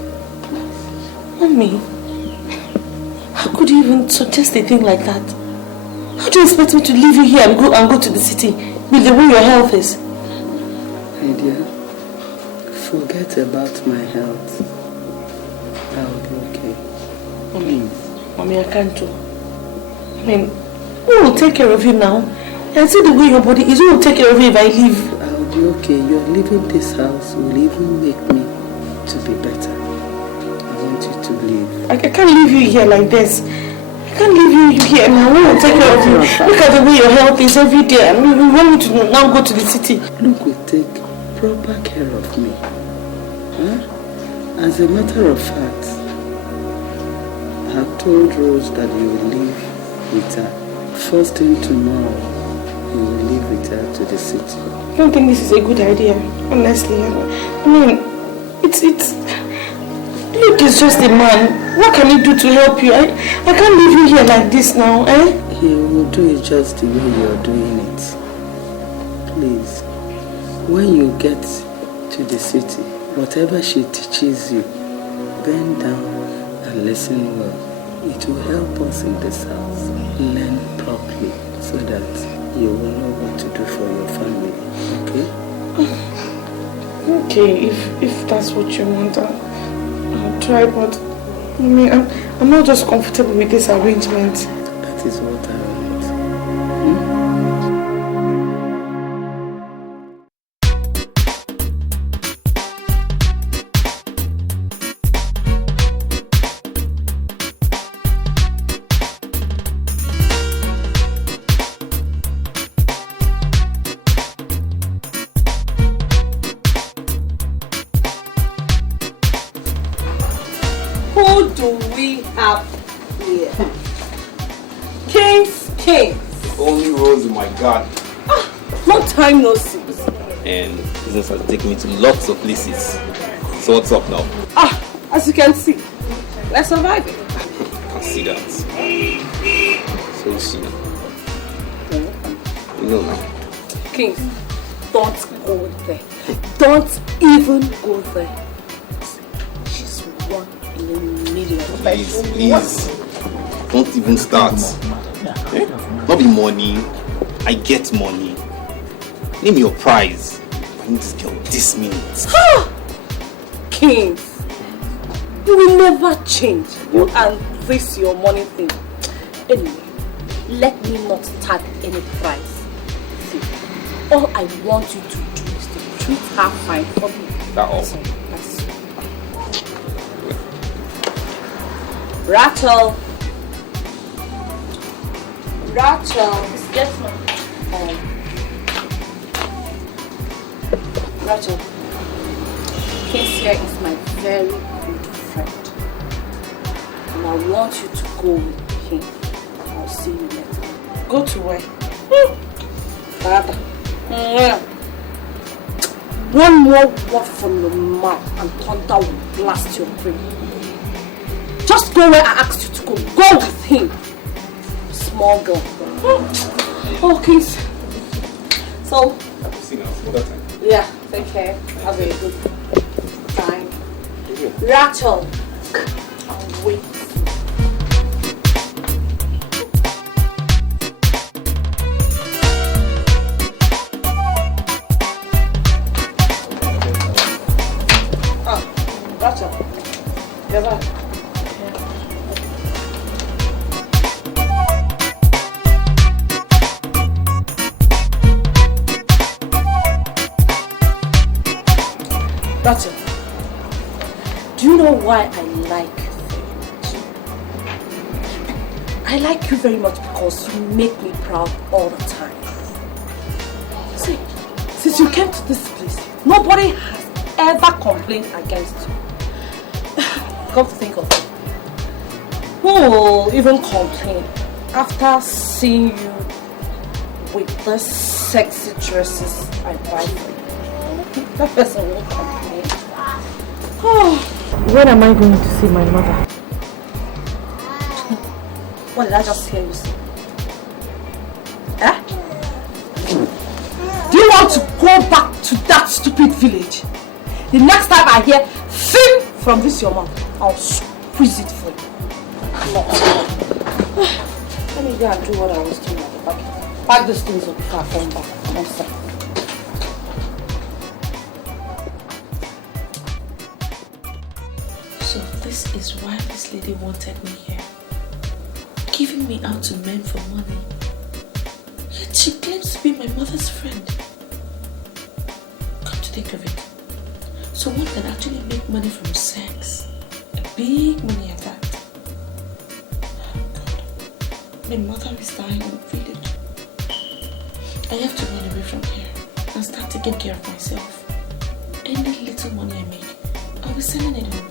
Mommy, how could you even suggest a thing like that? How do you expect me to leave you here and go to the city with the way your health is? My dear, Forget about my health. I'll be okay. Mommy, I can't do. I mean, who will take care of you now? And see the way your body is, who will take care of you if I leave? I'll be okay. Your leaving this house will even make me to be better. I want you to leave. I can't leave you here like this. I can't leave you here now. Who will take care of you? Look at the way your health is every day. I mean, we want you to now go to the city. Luke will take proper care of me. Huh? As a matter of fact, I have told Rose that you will leave with her. First thing tomorrow, you will leave with her to the city. I don't think this is a good idea, honestly. I mean, it's Luke is just a man. What can he do to help you? I can't leave you here like this now, eh? He will do it just the way you're doing it. Please, when you get to the city, whatever she teaches you, bend down and listen well. It will help us in this house. Learn properly so that you will know what to do for your family, okay? Okay, if that's what you want, I'll try, but I mean, I'm not just comfortable with this arrangement. That is what I want. Only Rose in my garden. Long time no see. And business has taken me to lots of places. So what's up now? As you can see, we're surviving. I can see that. So you see now. You know now. Kings, don't go there. Don't even go there. She's 1 in a million. Please. Don't even start. Not be money. I get money. Name your prize. I need this girl this minute. Kings, you will never change. You and this your money thing. Anyway, let me not tag any price. See, all I want you to do is to treat her fine for me. That all. That's Rachel. This gentleman. Rachel. Case here is my very good friend. And I want you to go with him. I'll see you later. Go to where? Father. One more word from your mouth and thunder will blast your brain. Just go where I asked you to go. Go with him. Small girl. Okay. So, yeah, take care. Have a good time. Rachel, I'll wait. Rachel, you're back. Rachel, do you know why I like you? I like you very much because you make me proud all the time. See, since you came to this place, nobody has ever complained against you. Come to think of it, who will even complain after seeing you with the sexy dresses I buy for you? That person will complain. When am I going to see my mother? What did I just hear you say? Eh? Do you want to go back to that stupid village? The next time I hear "film" from this your mouth, I'll squeeze it for you. Let me go and do what I was doing at the back. Pack these things up before I come back. This is why this lady wanted me here. Giving me out to men for money. Yet she claims to be my mother's friend. Come to think of it, someone can actually make money from sex. A big money at that. Oh God. My mother is dying in the village. I have to run away from here and start taking care of myself. Any little money I make, I'll be sending it home.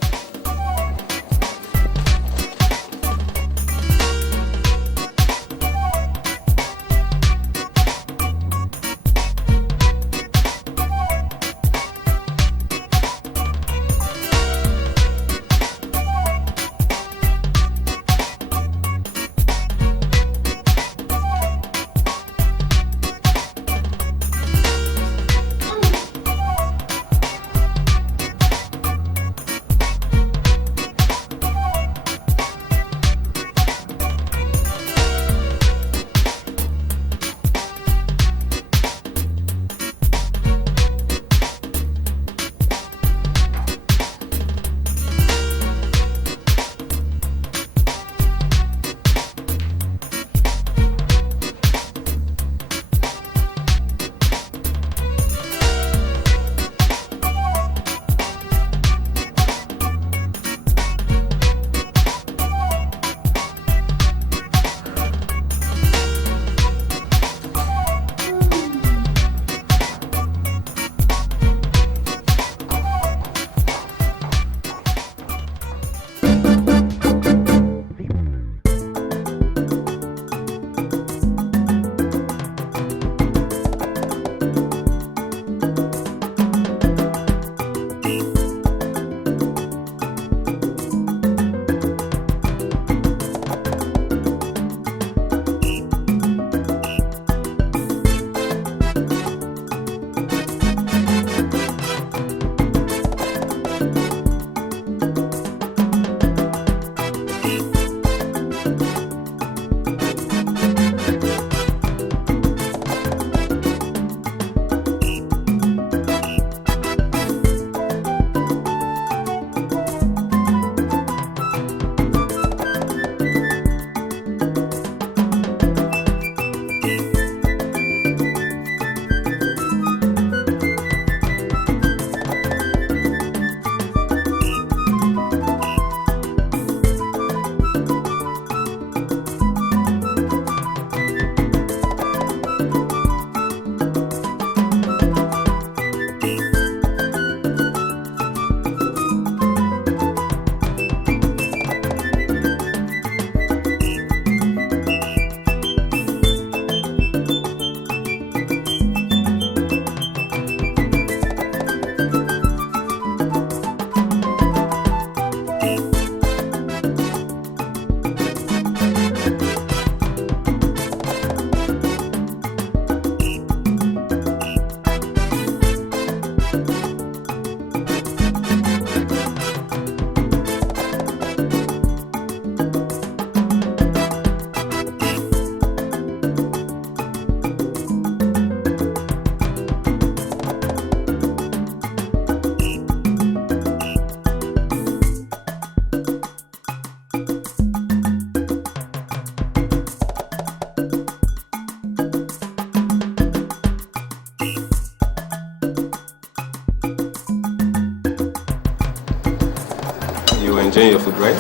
enjoying your food, right?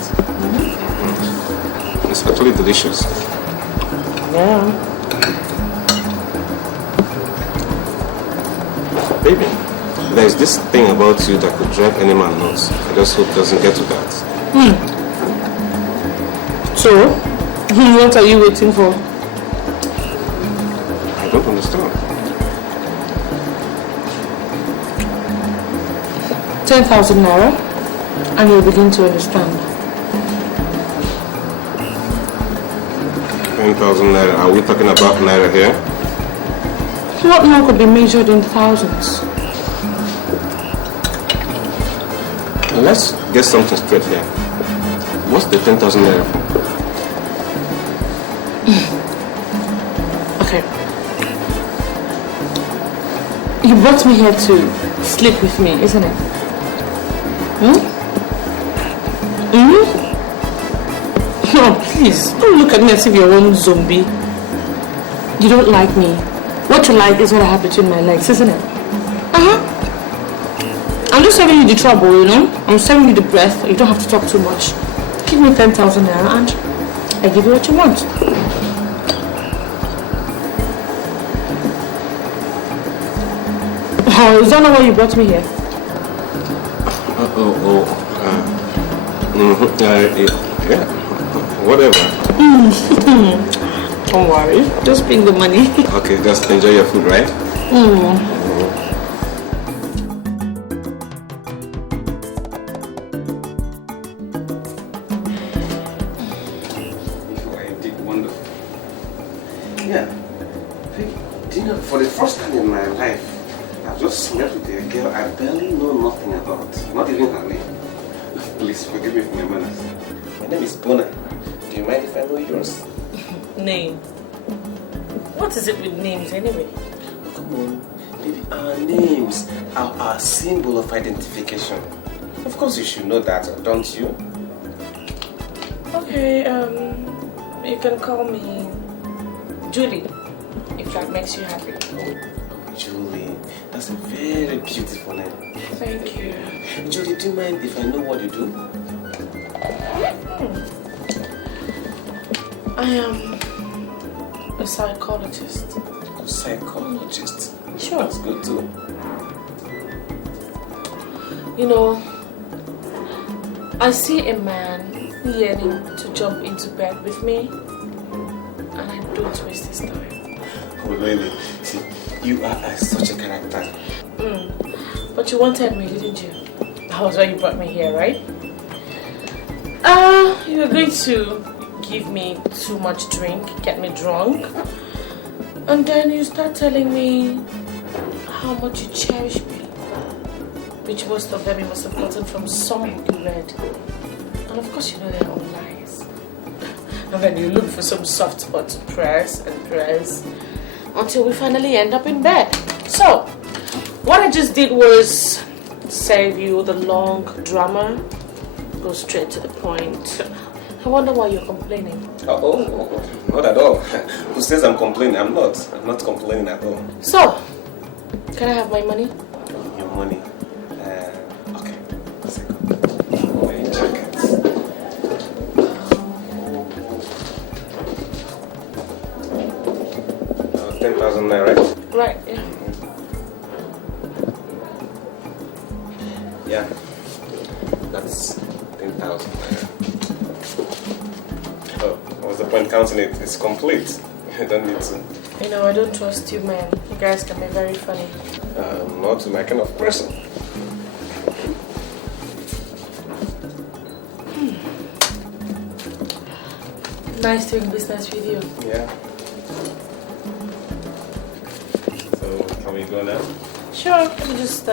It's actually delicious. Yeah. Baby, there's this thing about you that could drive any man nuts. I just hope it doesn't get to that. So, what are you waiting for? I don't understand. 10,000 naira, and you'll begin to understand. 10,000 naira. Are we talking about naira here? What more could be measured in thousands? Let's get something straight here. What's the 10,000 naira for? Okay. You brought me here to sleep with me, isn't it? Please, don't look at me as if you're one zombie. You don't like me. What you like is what I have between my legs, isn't it? I'm just saving you the trouble, you know? I'm saving you the breath. You don't have to talk too much. Give me 10,000 naira and I give you what you want. Oh, is that not why you brought me here? Yeah, whatever. Don't worry, just bring the money. Okay, just enjoy your food, right? Yeah. Do you know, for the first time in my life, I've just met with a girl I barely know nothing about. Not even her name. Please forgive me for my manners. My name is Bona. Do you mind if I know yours? Name? What is it with names anyway? Oh, come on. Baby, our names are our symbol of identification. Of course you should know that, don't you? Okay, you can call me Julie, if that makes you happy. Oh, Julie, that's a very beautiful name. Thank you. Julie, do you mind if I know what you do? I am a psychologist. A psychologist? Sure. That's good too. You know, I see a man yearning to jump into bed with me, and I don't waste his time. Oh, really? See, you are such a character. But you wanted me, didn't you? That was why you brought me here, right? You were going to give me too much drink, get me drunk, and then you start telling me how much you cherish me, which most of them you must have gotten from some book you read. And of course you know they're all lies. And then you look for some soft spot to press and press until we finally end up in bed. So, what I just did was save you the long drama, go straight to the point. I wonder why you're complaining. Oh, not at all. Who says I'm complaining? I'm not. I'm not complaining at all. So, can I have my money? Your money? Okay. A second. My jacket. 10,000 naira, right? Right, yeah. Yeah. That's 10,000 naira. Oh, what's the point counting it? It's complete. I don't need to. You know, I don't trust you, man. You guys can be very funny. Not my kind of person. Nice doing business with you. Yeah. So, can we go now? Sure, you just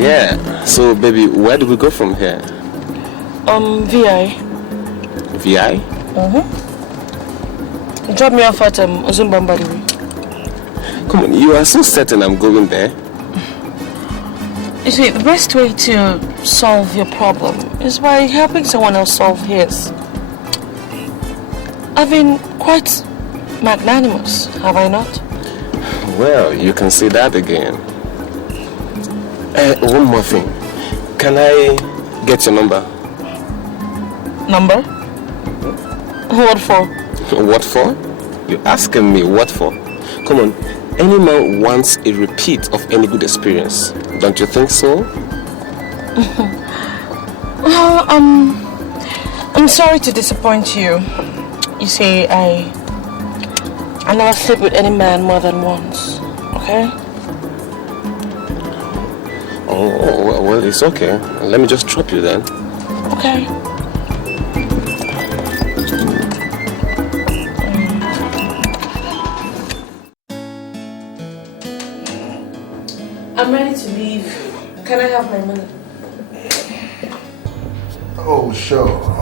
Yeah. So, baby, where do we go from here? VI. VI? Drop me off at Ozumbambari. Come on, you are so certain I'm going there. You see, the best way to solve your problem is by helping someone else solve his. I've been quite magnanimous, have I not? Well, you can say that again. One more thing. Can I get your number? Number? What for? What for? You're asking me what for? Come on. Any man wants a repeat of any good experience. Don't you think so? Well, I'm sorry to disappoint you. You see, I never sleep with any man more than once. Okay? Oh, well, it's okay. Let me just drop you then. Okay. I'm ready to leave. Can I have my money? Oh, sure.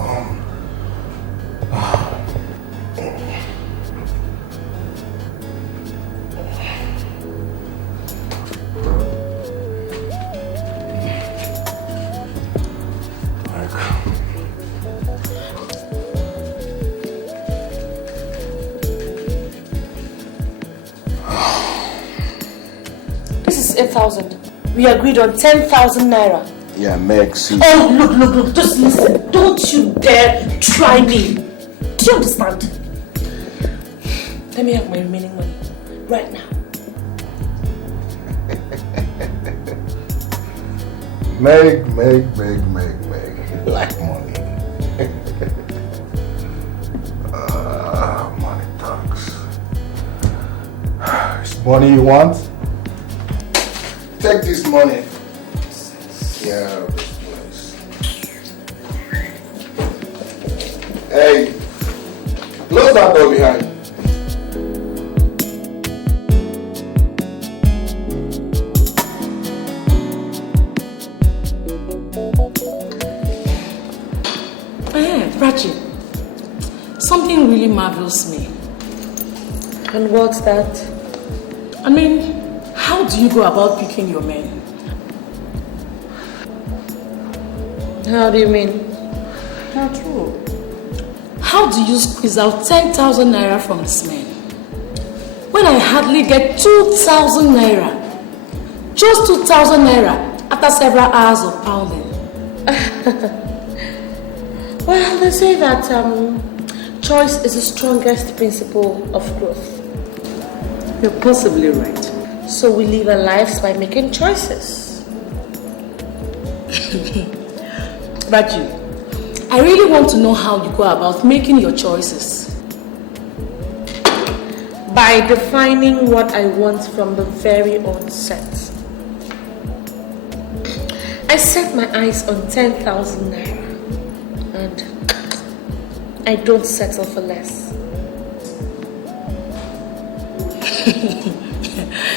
This is 8,000. We agreed on 10,000 naira. Yeah, Meg, see. Oh, look, just listen. Don't you dare try me. Do you understand? Let me have my remaining money. Right now. Meg. Like money. Money talks. It's money you want? Take this money. Get out of this place. Hey, close that door behind. Raji, something really marvels me. And what's that? I mean, how do you go about picking your men? How do you mean? Not true. How do you squeeze out 10,000 naira from this man? When I hardly get 2,000 naira. Just 2,000 naira after several hours of pounding. Well, they say that choice is the strongest principle of growth. You're possibly right. So we live our lives by making choices. Raju, I really want to know how you go about making your choices. By defining what I want from the very onset. I set my eyes on 10,000 naira. And I don't settle for less.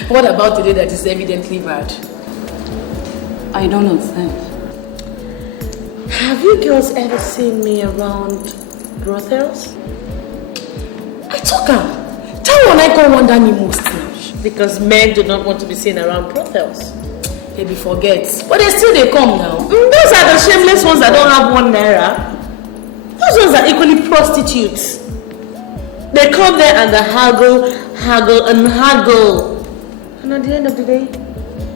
What about the day that is evidently bad? I don't understand. Have you girls ever seen me around brothels? I took her. Tell me when I go wonder me most. Because men do not want to be seen around brothels. Baby forgets. But they come now. Those are the shameless ones that don't have 1 naira. Those ones are equally prostitutes. They come there and they haggle. And at the end of the day,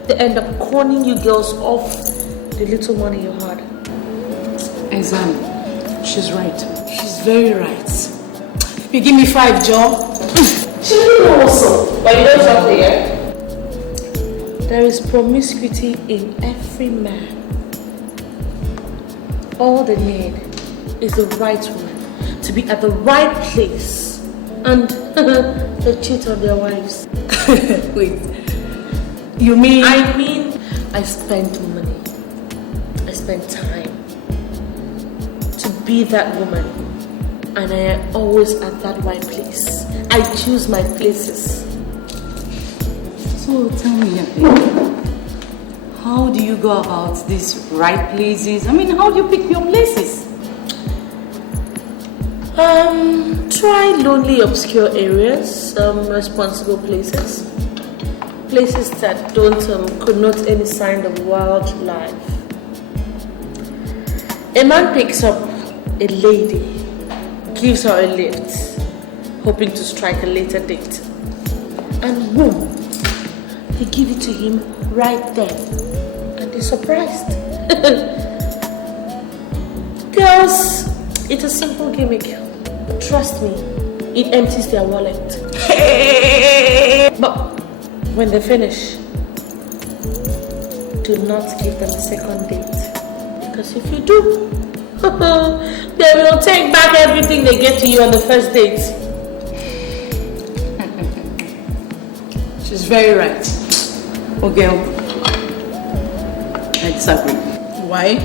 they end up conning you girls off the little money you had. Exactly. She's right. She's very right. You give me 5 jobs. She really also. But you don't talk here. There is promiscuity in every man. All they need is the right woman to be at the right place, and they cheat on their wives. Wait, you mean? I mean, I spend money, I spend time to be that woman, and I am always at that right place. I choose my places. So tell me, how do you go about these right places? I mean, how do you pick your places? Try lonely, obscure areas, responsible places. Places that don't connote any sign of wildlife. A man picks up a lady, gives her a lift, hoping to strike a later date. And boom, they give it to him right there. be surprised. Girls, it's a simple gimmick. Trust me, it empties their wallet. But when they finish, do not give them a second date. Because if you do, they will take back everything they gave to you on the first date. She's very right. Okay, I disagree. Why?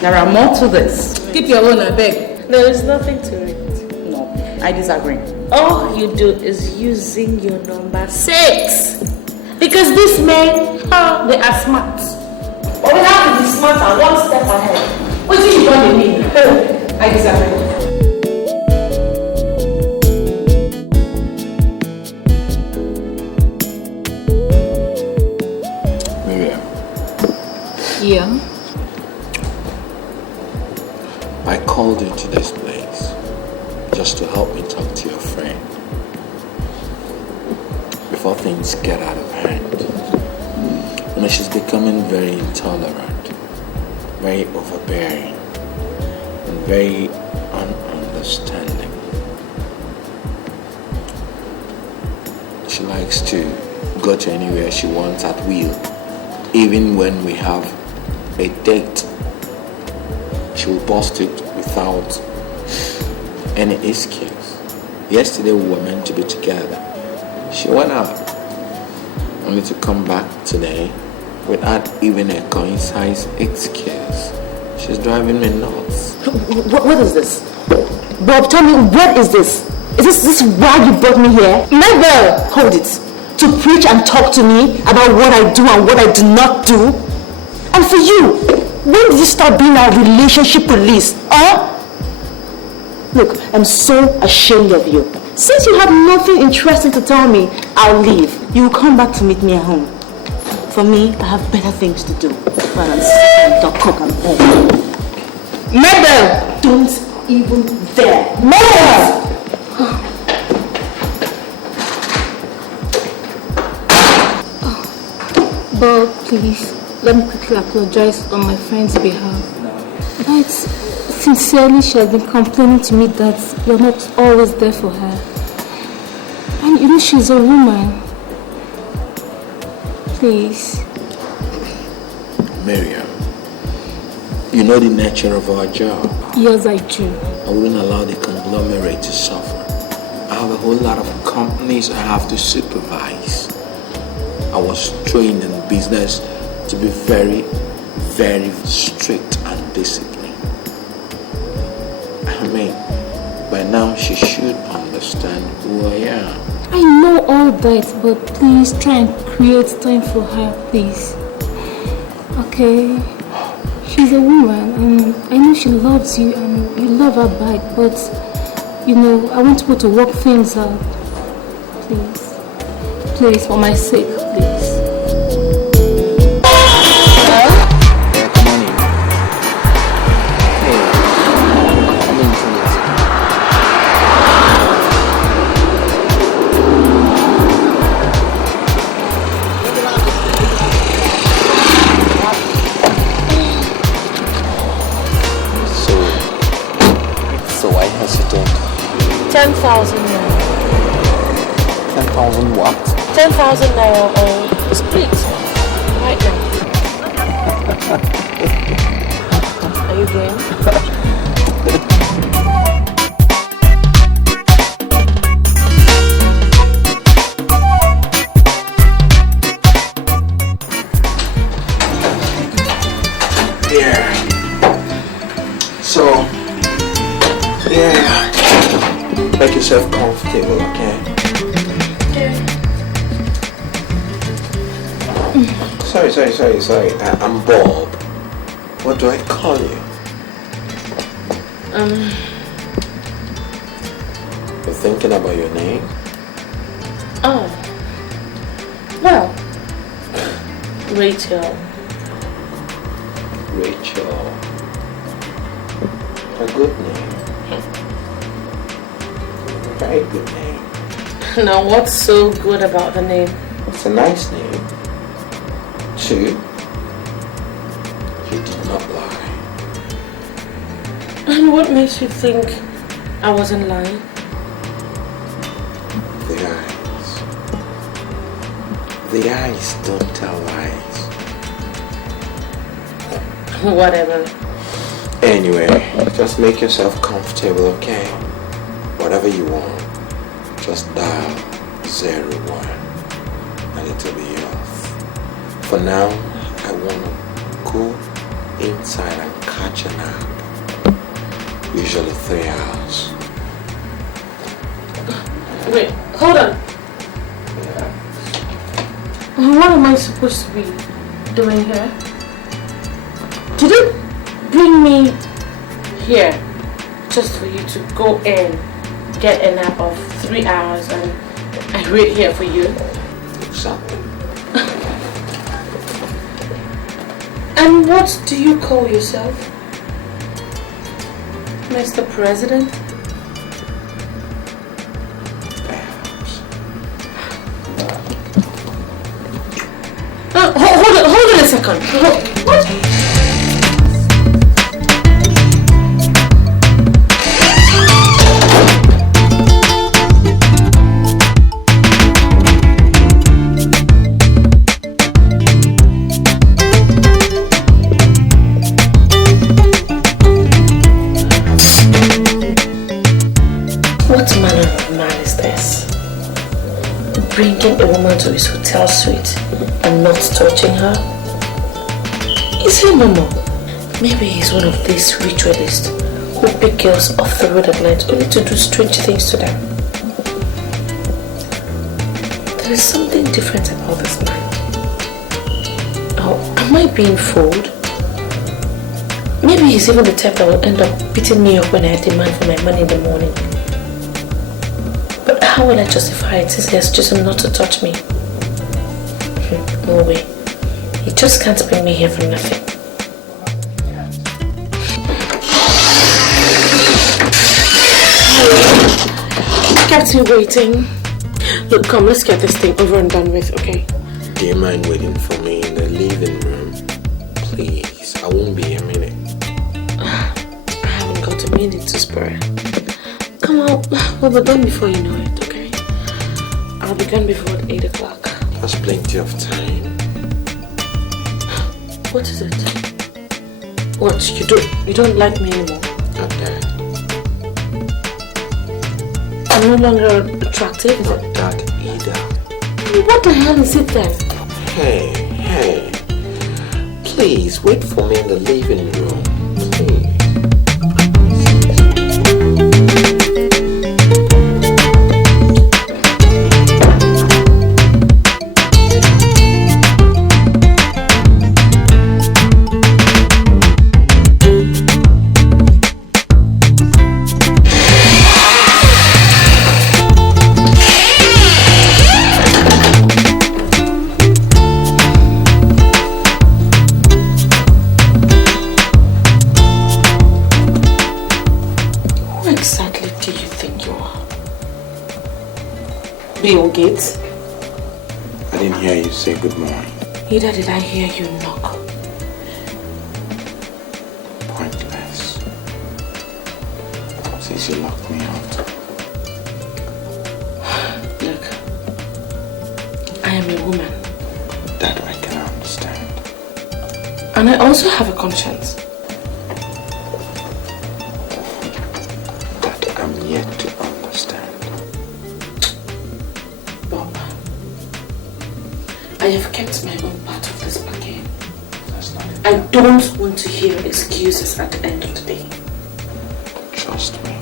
There are more to this. Keep your own, I beg. There is nothing to it. No, I disagree. All you do is using your number 6. Because these men, they are smart. But we have to be smart and one step ahead. What do you want to mean? I disagree. Yeah. I called you to this place just to help me talk to your friend before things get out of hand. You know, she's becoming very intolerant, very overbearing, and very ununderstanding. She likes to go to anywhere she wants at will, even when we have a date. She will post it without any excuse. Yesterday we were meant to be together. She went out only to come back today without even a concise excuse. She's driving me nuts. What is this? Bob, tell me, what is this? Is this why you brought me here? Never! Hold it. To preach and talk to me about what I do and what I do not do? And for you, when did you start being our relationship police? Look, I'm so ashamed of you. Since you have nothing interesting to tell me, I'll leave. You will come back to meet me at home. For me, I have better things to do rather than sit and talk, cook and home. Mabel! Don't even dare. Mabel! Bob, please, let me quickly apologize on my friend's behalf. But sincerely, she has been complaining to me that you're not always there for her. And you know she's a woman. Please. Miriam, you know the nature of our job. Yes, I do. I wouldn't allow the conglomerate to suffer. I have a whole lot of companies I have to supervise. I was trained in business to be very, very strict and disciplined. I mean, by now she should understand who I am. I know all that, but please try and create time for her, please. Okay? She's a woman and I know she loves you and you love her back, but you know, I want people to work things out. Please. Please, for my sake, please. So I hesitate. 10,000 naira. 10,000 what? 10,000 naira or split right now. Are you game? Make yourself comfortable, okay? Sorry. I'm Bob. What do I call you? You're thinking about your name? Oh. Well. Rachel. Rachel. A good name. Very good name. Now, what's so good about the name? It's a nice name. 2 And what makes you think I wasn't lying? The eyes. The eyes don't tell lies. Whatever. Anyway, just make yourself comfortable, okay? Whatever you want, just dial 01 and it'll be off. For now, I want to go inside and catch a nap. Usually 3 hours. Wait, hold on. What am I supposed to be doing here? Did you bring me here just for you to go in, get a nap of 3 hours and I wait here for you? Exactly. And what do you call yourself? Mr. President? Hold on a second. What? What manner of man is this? Bringing a woman to his hotel suite and not touching her? Is he normal? Maybe he's one of these ritualists who pick girls off the road at night only to do strange things to them. There is something different about this man. Oh, am I being fooled? Maybe he's even the type that will end up beating me up when I demand for my money in the morning. But how will I justify it since he has chosen not to touch me? No way. He just can't bring me here for nothing. Kept you waiting. Look, come, let's get this thing over and done with, okay? Do you mind waiting for me in the living room? Please, I won't be a minute. I haven't got a minute to spare. Come on, we'll be done before you know it, okay? I'll be gone before 8 o'clock. There's plenty of time. What is it? What, you don't like me anymore? Okay. I'm no longer attractive? Not that either. What the hell is it then? Hey. Please, wait for me in the living room. Please. Bill Gates? I didn't hear you say good morning. Neither did I hear you knock. Pointless. Since you locked me out. Look, I am a woman. That I can understand. And I also have a conscience. That I'm yet to understand. Bob, I have kept my own part of this bargain. I don't want to hear excuses at the end of the day. Trust me.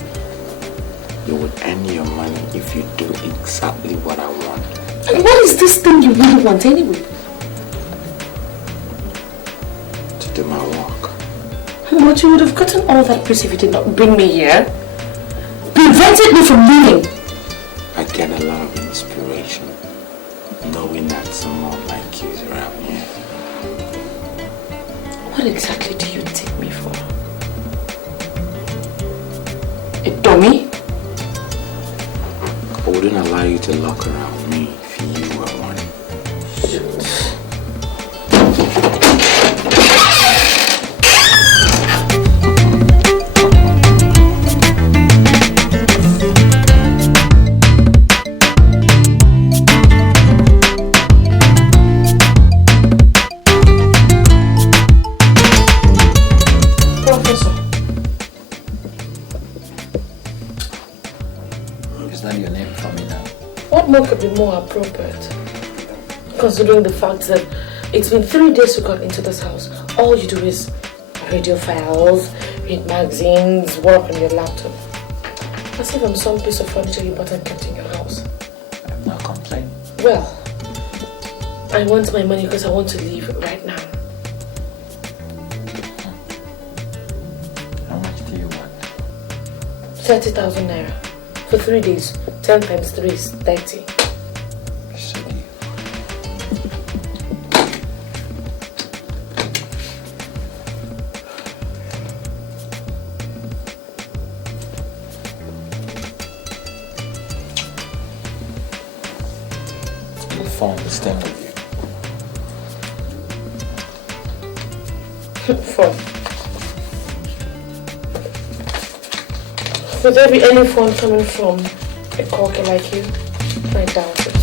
You will earn your money if you do exactly what I want. And what is this thing you really want anyway? To do my work. But you would have gotten all that peace if you did not bring me here. Prevented me from leaving. I get a lot of inspiration knowing that someone like you is around here. What exactly do you take me for? A dummy? I wouldn't allow you to lock around me if you were one. Is that your name for me now? What more could be more appropriate? Considering the fact that it's been 3 days you got into this house. All you do is read your files, read magazines, work on your laptop. As if I'm some piece of furniture you bought and kept in your house. I'm not complaining. Well, I want my money because I want to leave right now. How much do you want? 30,000 naira. For 3 days. 10 times 3 is 30. Phone is staying with you. Phone. Would there be any phone coming from a corker like you? I doubt it.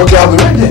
Okay, I'll be right there.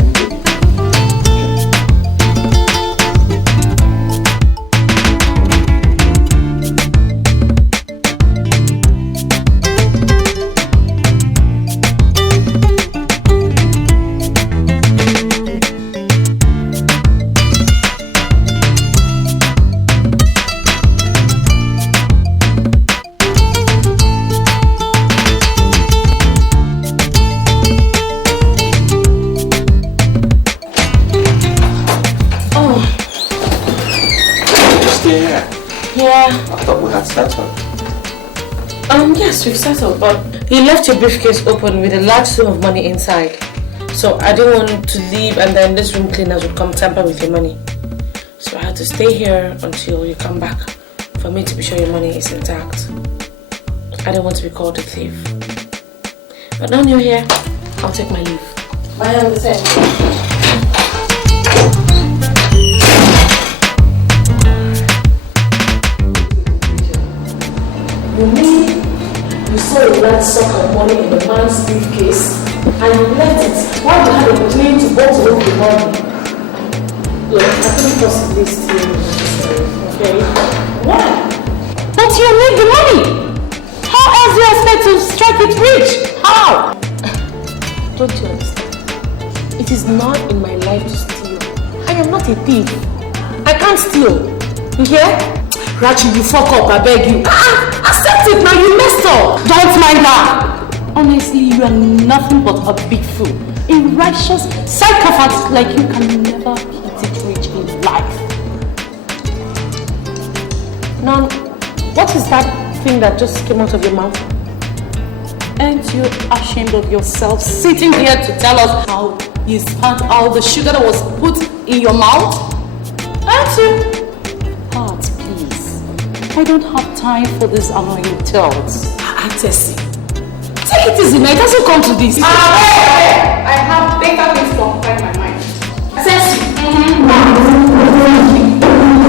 Yes, we've settled, but he left your briefcase open with a large sum of money inside. So I didn't want to leave and then this room cleaners would come tamper with your money. So I had to stay here until you come back for me to be sure your money is intact. I don't want to be called a thief. But now you're here, I'll take my leave. I understand. You mean you saw a large sum of money in the man's briefcase and you left it while you had a plane to bottle up the money? Look, I couldn't possibly steal it, okay? Why? But you need the money! How else do you expect to strike it rich? How? Don't you understand? It is not in my life to steal. I am not a thief. I can't steal. You hear? Rachi, you fuck up, I beg you. Accept it now, you messed up. Don't mind her. Honestly, you are nothing but a big fool. A righteous psychopath like you can never hit it rich in life. Now, what is that thing that just came out of your mouth? Aren't you ashamed of yourself sitting here to tell us how you spent all the sugar that was put in your mouth? Aren't you? Heart, please. I don't have time for these annoying tales. Tessie, take it easy now. It doesn't come to this. I have better things to occupy my mind. Tessie.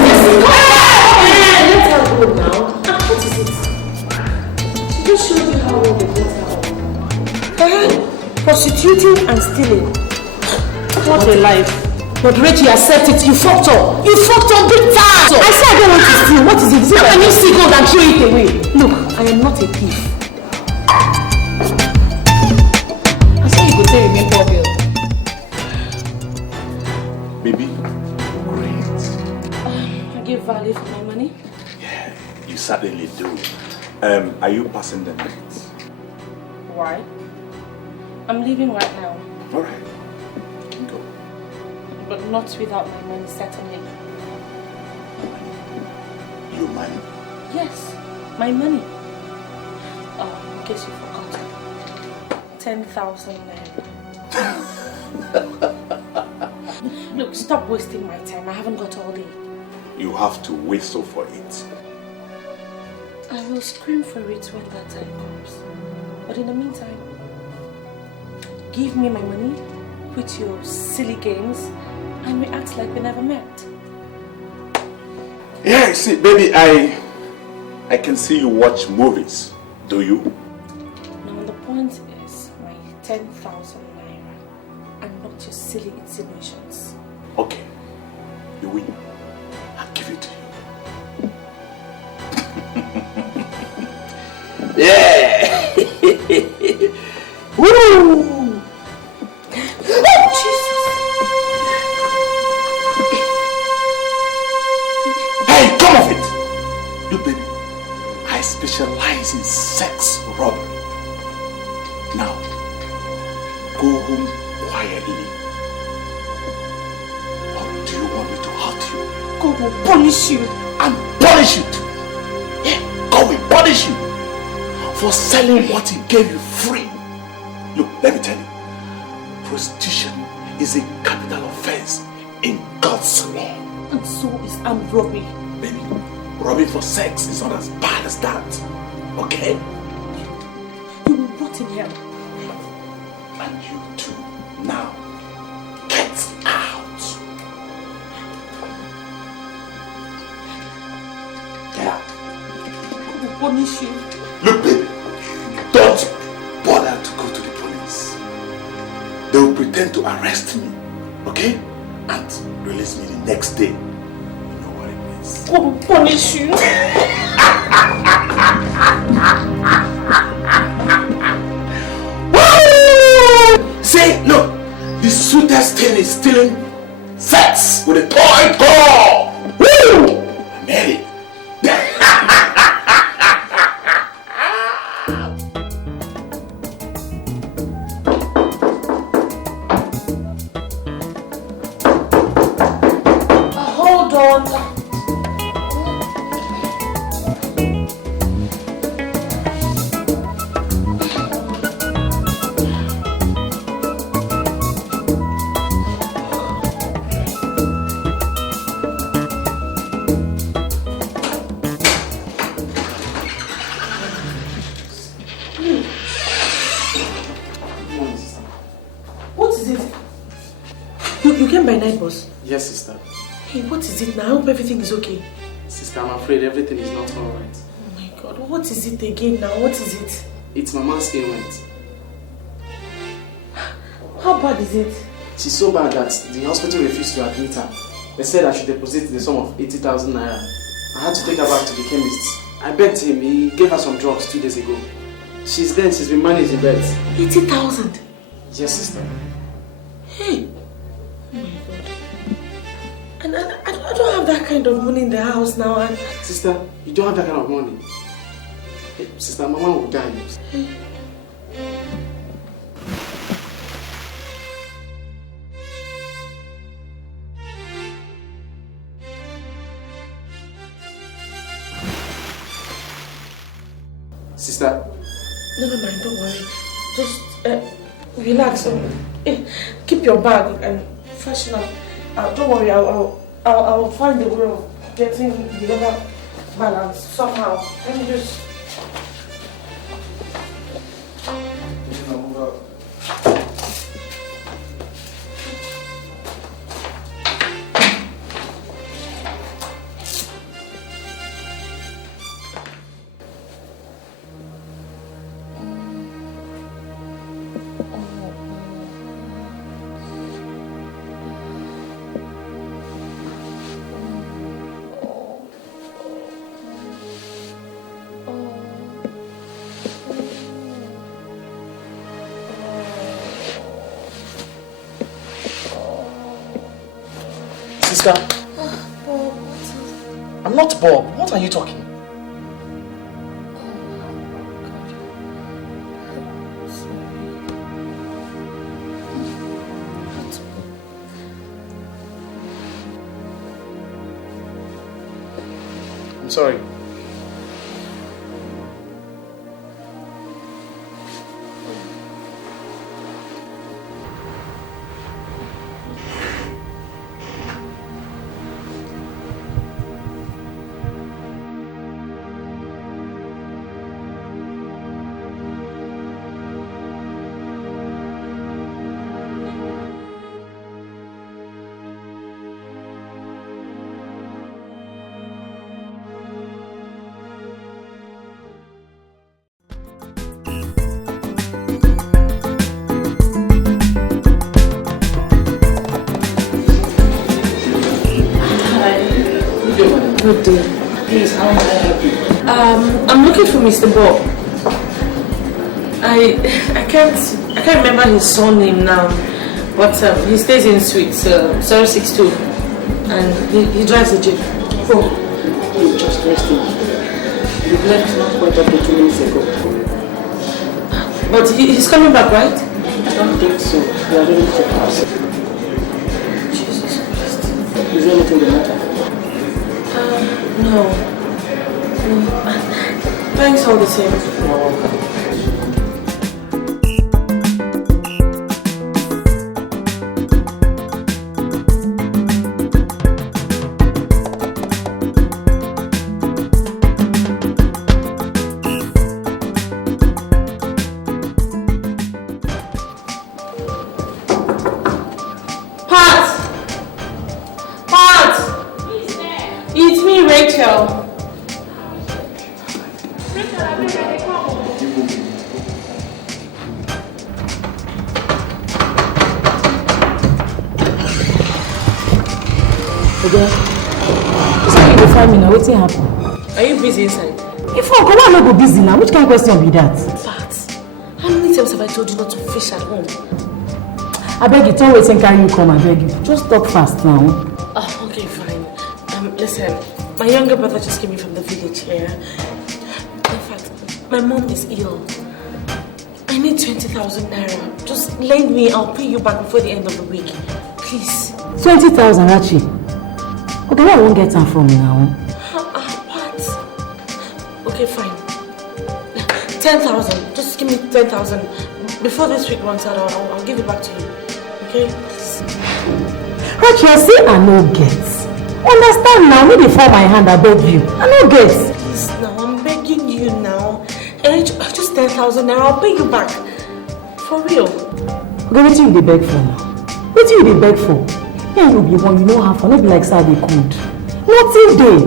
Tessie, let her go now. What is it? She just showed you how well they got her. Prostituting and stealing. What a life. But Rachel, you accept it. You fucked up. You fucked up big time. So, I said I don't want to steal. What is it? How can you steal gold and throw it away? Look, I am not a thief. I said you could say remain poor girl. Baby, great. I give value for my money. Yeah, you certainly do. Are you passing the night? Why? I'm leaving right now. All right. But not without my money, certainly. Your money? Yes, my money. Oh, in case you forgot. 10,000 naira. Look, stop wasting my time. I haven't got all day. You have to whistle for it. I will scream for it when that time comes. But in the meantime, give me my money, quit your silly games, and we act like we never met. Yeah, see, baby, I can see you watch movies. Do you? Now, the 10,000 naira and not your silly insinuations. Okay, you win. I'll give it to you. Yeah! Woo! Oh, Jesus! Hey, come off it! Look, baby, I specialize in sex robbery. Now, go home quietly. Or do you want me to hurt you? God will punish you. And punish you too. Yeah, God will punish you for selling what he gave you free. Look, let me tell you, prostitution is a capital offense in God's law. And so is armed robbery. Baby, robbing for sex is not as bad as that. Okay? You will rot in hell. And you too. Now, get out. Get out. God will punish you. Look, baby, don't bother to go to the police. They will pretend to arrest me, okay? And release me the next day. You know what it means. God will punish you. Woo! See, look, the sweetest thing is stealing sex with a toy doll. Woo! I'm married. Hold on. What is it? You came by night, boss? Yes, sister. Hey, what is it now? I hope everything is okay. Sister, I'm afraid everything is not alright. Oh my God, what is it again now? What is it? It's Mama's ailment. How bad is it? She's so bad that the hospital refused to admit her. They said I should deposit the sum of 80,000 naira. I had to take her back to the chemist. I begged him, he gave her some drugs 2 days ago. She's been managed in bed. 80,000? Yes, sister. Hey! Oh my God. And I don't have that kind of money in the house now. And Sister, you don't have that kind of money. Hey, sister, Mama will die. Hey. Sister. Never mind, don't worry. Just relax. Keep your bag and freshen up. Don't worry, I'll find a way of getting the other balance somehow. Let me just. Sister, I'm not Bob. What are you talking? I'm sorry. Good day. Please, how may I help you? I'm looking for Mr. Bob. I can't remember his surname now, but he stays in suite 062, and he drives a jeep. Oh, you just resting. You left not quite up to 2 minutes ago. But he's coming back, right? I don't think so. We are ready to pass. Jesus Christ. Is there anything the matter? No. Thanks all the same. You're welcome. It's me, Rachel. Okay. So you dey find me now, wetin happen? Are you busy inside? If I go, why not go busy now? Which kind of question be that? But how many times have I told you not to fish at home? I beg you, don't wait and carry you come, I beg you. Just talk fast now. Oh, okay, fine. Listen, my younger brother just came in from the village here. In fact, my mom is ill. I need 20,000 naira. Just lend me, I'll pay you back before the end of the week. Please. 20,000, Rachi. Okay, where I won't get time from now? What? Okay, fine. 10,000. Just give me 10,000. Before this week runs out, I'll give it back to you. Okay? Please. Rachi, I say I no get. Understand now, maybe for my hand, I beg you. I no get. Please, now, I'm begging you now. Just 10,000 naira, I'll pay you back. For real. Okay, what you dey beg for now? What you dey beg for? Yeah, you be one, you know how far, not be like say they could. Nothing dey.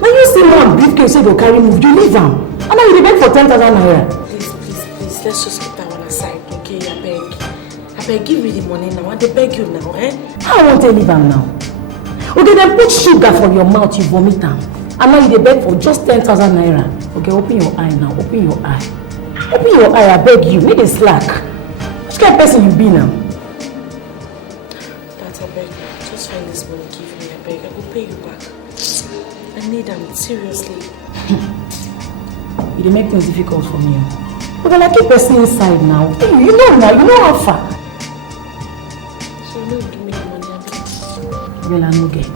Now you see one briefcase say go carry move, you leave am. And now you dey beg for 10,000 naira. Please, let's just put that one aside, okay? I beg, give me the money now. I beg you now, eh? How I want to leave am now? Okay, then put sugar for your mouth, you vomit am. And now you dey beg for just 10,000 naira. Okay, open your eye now, open your eye. Open your eye, I beg you, make it slack. Which kind of person you be now? That I beg, just find this money, give me, I beg. I will pay you back. I need them, seriously. You dey make things difficult for me. But I keep person inside now. You know now, you know how far. So you know you give me the money, I beg. Well, I no get.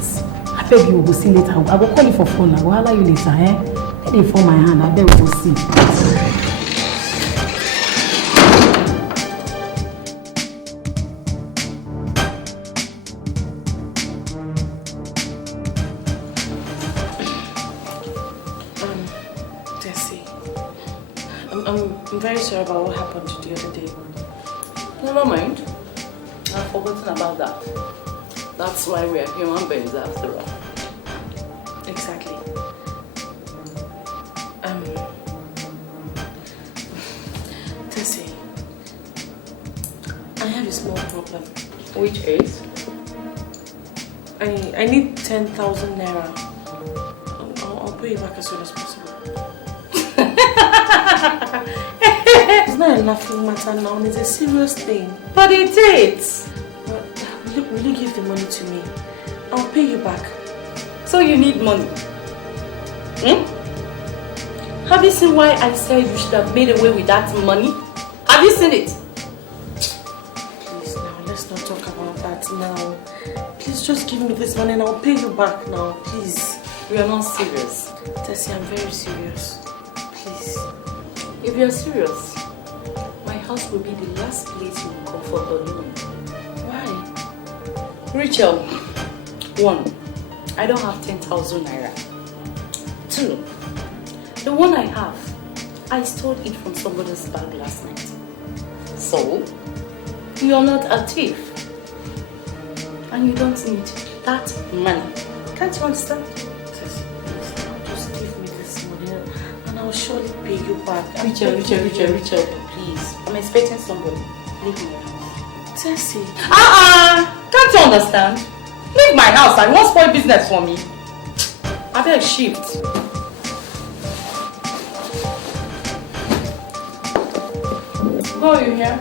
I beg you, we will see later. I will call you for phone. I will holler you later, eh? Let it for my hand. I beg we will see. Tessie, I'm very sorry about what happened the other day. Never mind. I've forgotten about that. That's why we are human beings after all. Exactly. Tessie, I have a small problem. Which is? I need 10,000 naira. I'll pay you back as soon as possible. It's not a laughing matter now, it's a serious thing. But it is. Will you give the money to me? I'll pay you back. So you need money? Have you seen why I said you should have made away with that money? Have you seen it? Please now, let's not talk about that now. Please just give me this money and I'll pay you back now, please. We are not serious. Tessie, I'm very serious. Please. If you're serious, my house will be the last place you will comfort alone. Why? Rachel, 1, I don't have 10,000 naira. 2, the one I have, I stole it from somebody's bag last night. So, you're not a thief. And you don't need that money. Can't you understand? Tessie, please now, just give me this money and I'll surely pay you back. Rachel, please. I'm expecting somebody. Leave my house. Tessie. Can't you understand? Leave my house. I won't spoil business for me. I better shift. Go, you here?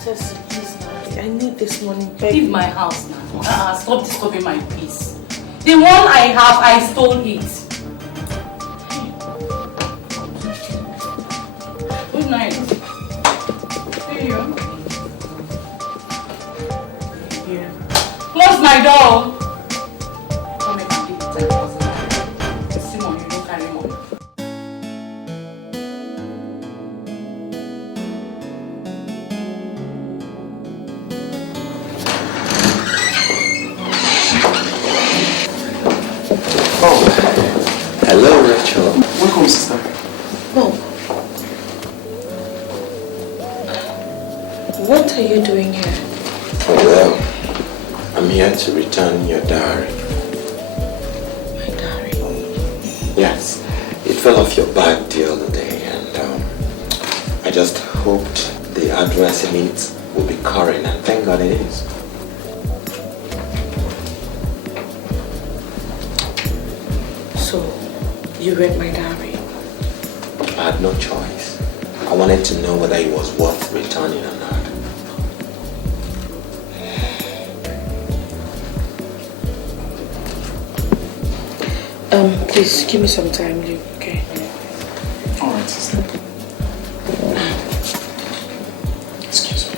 Tessie, please now. I need this money. Leave my house now. Stop disturbing my peace. The one I have, I stole it. Good night. See you. Close my door. Come and give me 10,000. Simon, you don't carry money. Hello, Rachel. Welcome, sister. Bob, what are you doing here? Well, I'm here to return your diary. My diary? Yes, it fell off your bag the other day, and I just hoped the address in it will be current, and thank God it is. So, you read my diary? I had no choice. I wanted to know whether it was worth returning or not. Please give me some time, Luke, okay? Alright, sister. Excuse me.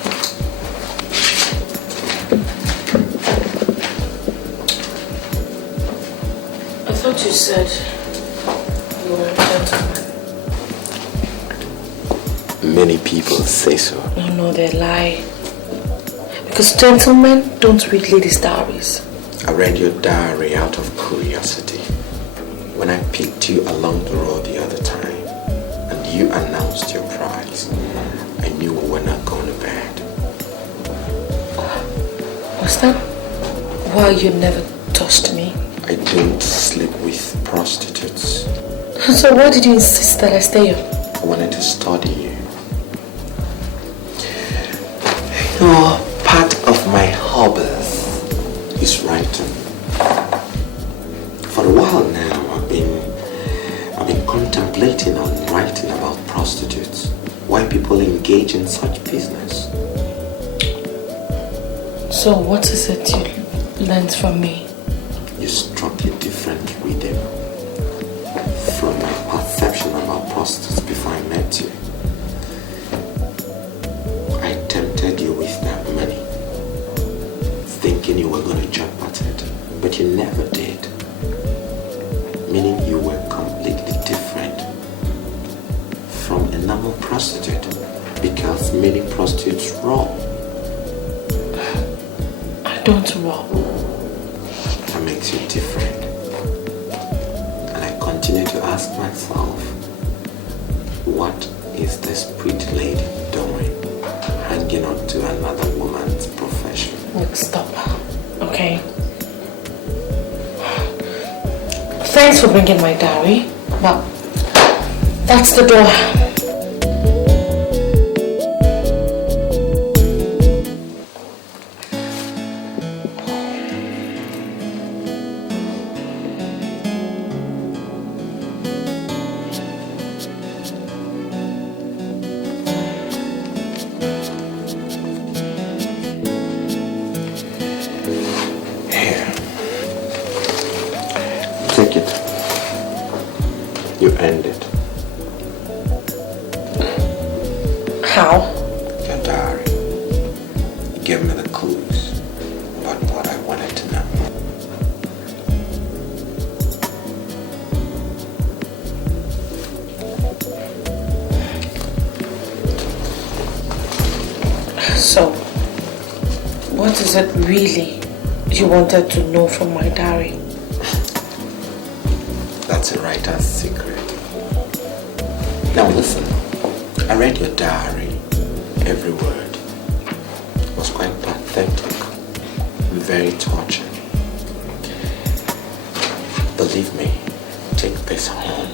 I thought you said you were a gentleman. Many people say so. No, they lie. Because gentlemen don't read ladies' diaries. I read your diary out of curiosity. When I picked you along the road the other time and you announced your prize, I knew we were not going to bed. Was that why you never touched me? I don't sleep with prostitutes. So why did you insist that I stay here? I wanted to study you. Part of my hobbies is writing. For a while now, I've been contemplating on writing about prostitutes. Why people engage in such business. So what is it you learned from me? You struck a different rhythm from my perception about prostitutes before I met you. I tempted you with that money, thinking you were going to jump at it, but you never did. Meaning you were completely different from a normal prostitute, because many prostitutes rob. I don't rob. That makes you different. And I continue to ask myself, what is this pretty lady doing, hanging on to another woman's profession? Look, stop, okay? Thanks for bringing my diary, but that's the door. Take it. You end it. How? Your diary. You gave me the clues about what I wanted to know. So, what is it really you wanted to know from my diary? That's a writer's secret. Now listen, I read your diary. Every word was quite pathetic, very touching. Believe me, take this home.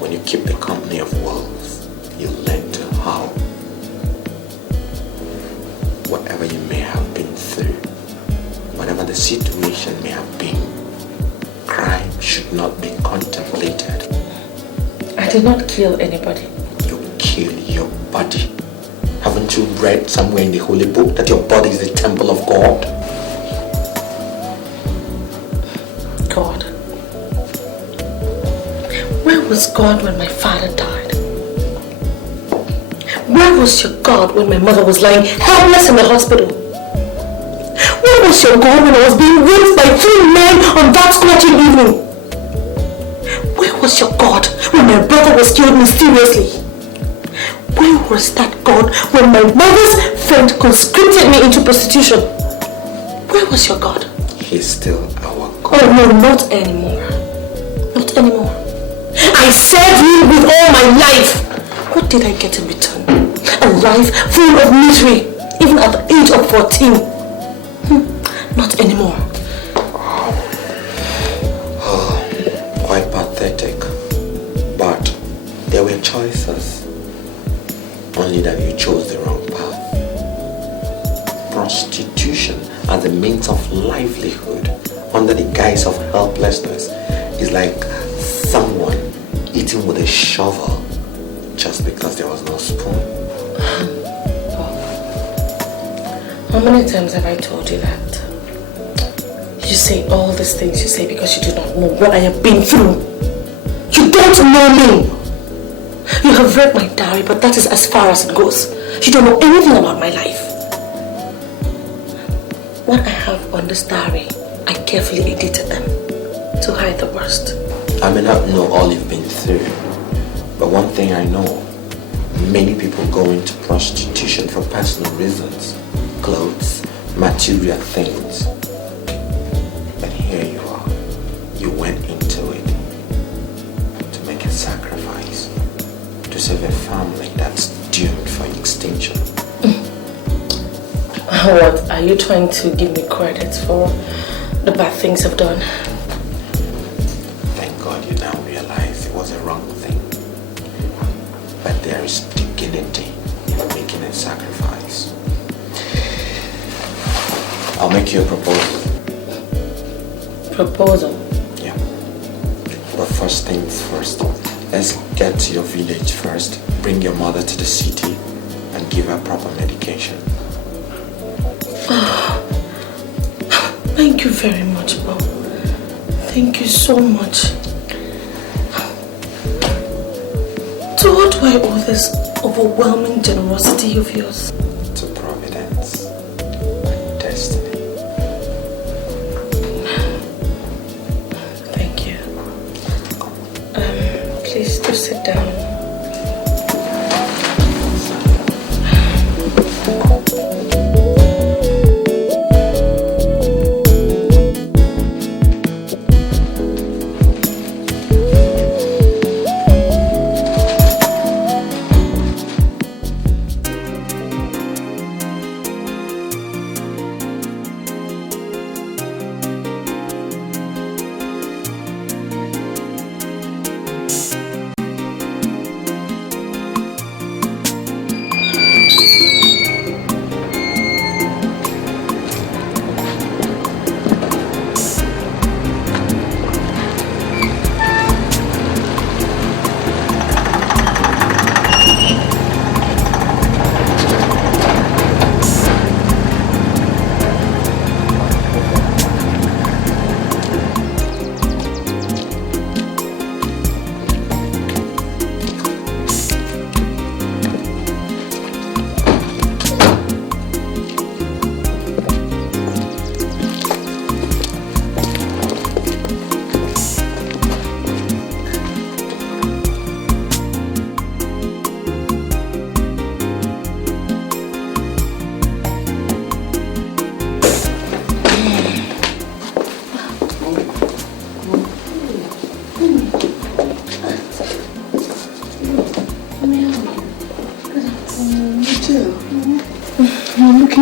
When you keep the company of wolves, you learn to howl. Whatever you may have been through, whatever whatever the situation may have been, crime should not be contemplated. I did not kill anybody. You kill your body. Haven't you read somewhere in the Holy Book that your body is the temple of God? God. Where was God when my father died? Where was your God when my mother was lying helpless in the hospital? Where was your God when I was being raped by 3 men on that scorching evening? Where was your God when my brother was killed mysteriously? Where was that God when my mother's friend conscripted me into prostitution? Where was your God? He's still our God. Oh no, not anymore. Not anymore. I served him with all my life. What did I get in return? A life full of misery, even at the age of 14. Not anymore. Oh, quite pathetic. But there were choices. Only that you chose the wrong path. Prostitution as a means of livelihood under the guise of helplessness is like someone eating with a shovel just because there was no spoon. How many times have I told you that? You say all these things you say because you do not know what I have been through. You don't know me. You have read my diary, but that is as far as it goes. You don't know anything about my life. What I have on this diary, I carefully edited them to hide the worst. I may not know all you've been through, but one thing I know, many people go into prostitution for personal reasons, clothes, material things. But here you are, you went into it to make a sacrifice, to save a family that's doomed for extinction. What, are you trying to give me credit for the bad things I've done? Thank God you now realize it was a wrong thing. But there is dignity in making a sacrifice. I'll make you a proposal. Proposal? Yeah. But first things first. Let's get to your village first. Bring your mother to the city and give her proper medication. Thank you very much, Bob. Thank you so much. To what do I owe this overwhelming generosity of yours? To Providence and destiny. Thank you. Please do sit down.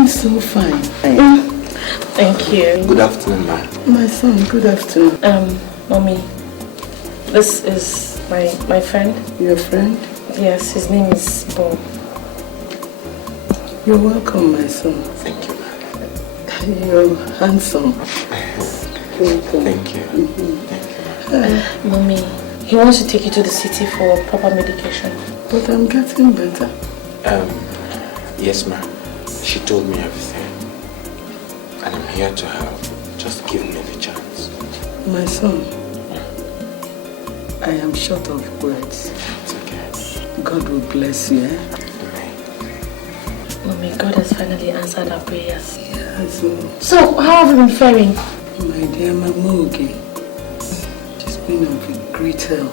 So fine. Thank you. Good afternoon, ma. My son, good afternoon. Mommy, this is my friend. Your friend? Yes, his name is Bob. You're welcome, my son. Thank you, ma. You're handsome. Thank you. Mommy, he wants to take you to the city for proper medication. But I'm getting better. Yes, ma'am. She told me everything. And I'm here to help. Just give me the chance. My son, I am short of words. It's okay. God will bless you, eh? Mommy, God has finally answered our prayers. Yes. So, how have you been faring? My dear Mamogi, just been of great help.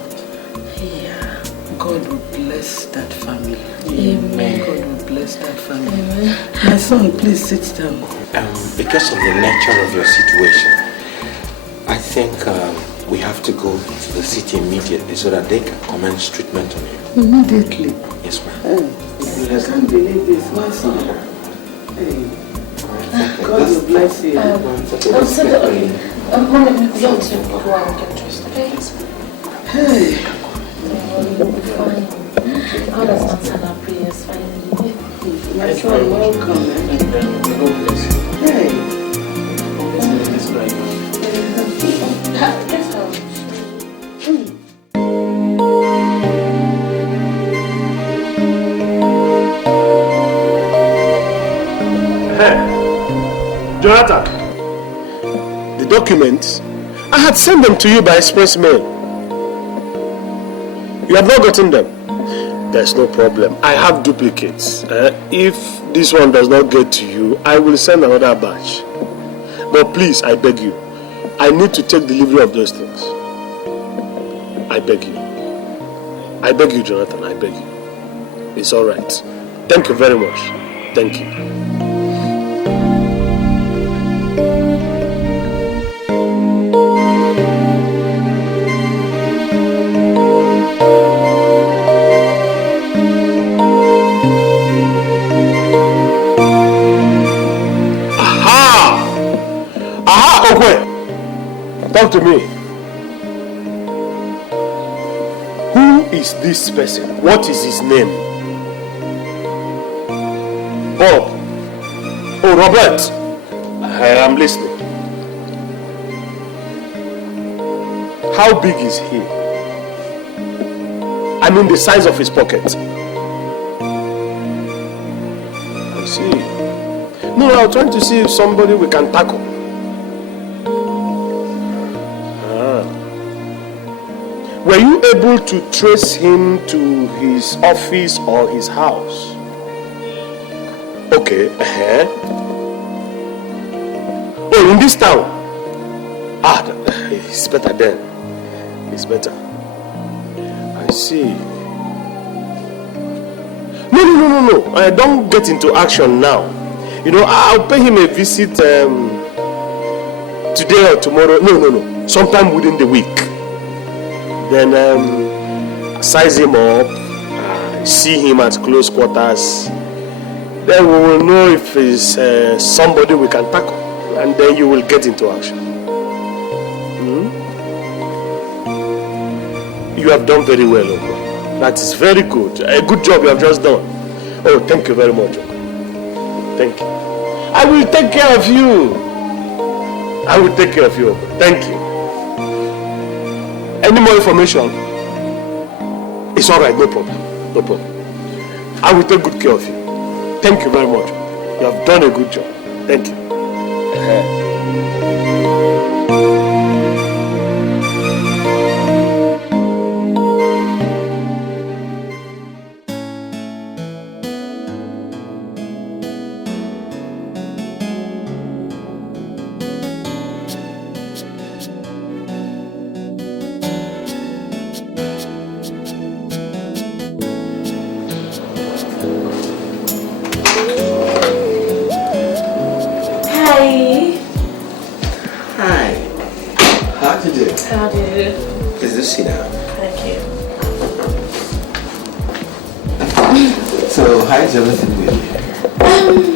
Yeah. God will bless that family. Amen. God will bless that family. Amen. My son, please sit down. Because of the nature of your situation, I think we have to go to the city immediately so that they can commence treatment on you. Immediately? Yes, ma'am. I can't believe this, my son. Hey. God will bless you. Mommy, we have to go out and get dressed, okay? Hey. You'll be fine. God has answered our prayers finally. My son, welcome. Hey. Jonathan, the documents, I had sent them to you by express mail. You have not gotten them. There's no problem. I have duplicates. If this one does not get to you, I will send another batch. But please, I beg you, I need to take delivery of those things. I beg you. I beg you, Jonathan, I beg you. It's all right. Thank you very much. Thank you. Talk to me. Who is this person? What is his name? Bob. Oh, Robert. I am listening. How big is he? I mean the size of his pocket. I see. No, I'm trying to see if somebody we can tackle. Were you able to trace him to his office or his house? Okay. Oh, in this town? Ah, it's better then. It's better. I see. No. Don't get into action now. You know, I'll pay him a visit today or tomorrow. No. Sometime within the week. Then size him up, see him at close quarters. Then we will know if he's somebody we can tackle, and then you will get into action. You have done very well, Oko. That is very good. A good job you have just done. Oh, thank you very much, Oko. Thank you. I will take care of you. I will take care of you, Oko. Thank you. Any more information? It's all right, no problem. No problem. I will take good care of you. Thank you very much. You have done a good job. Thank you.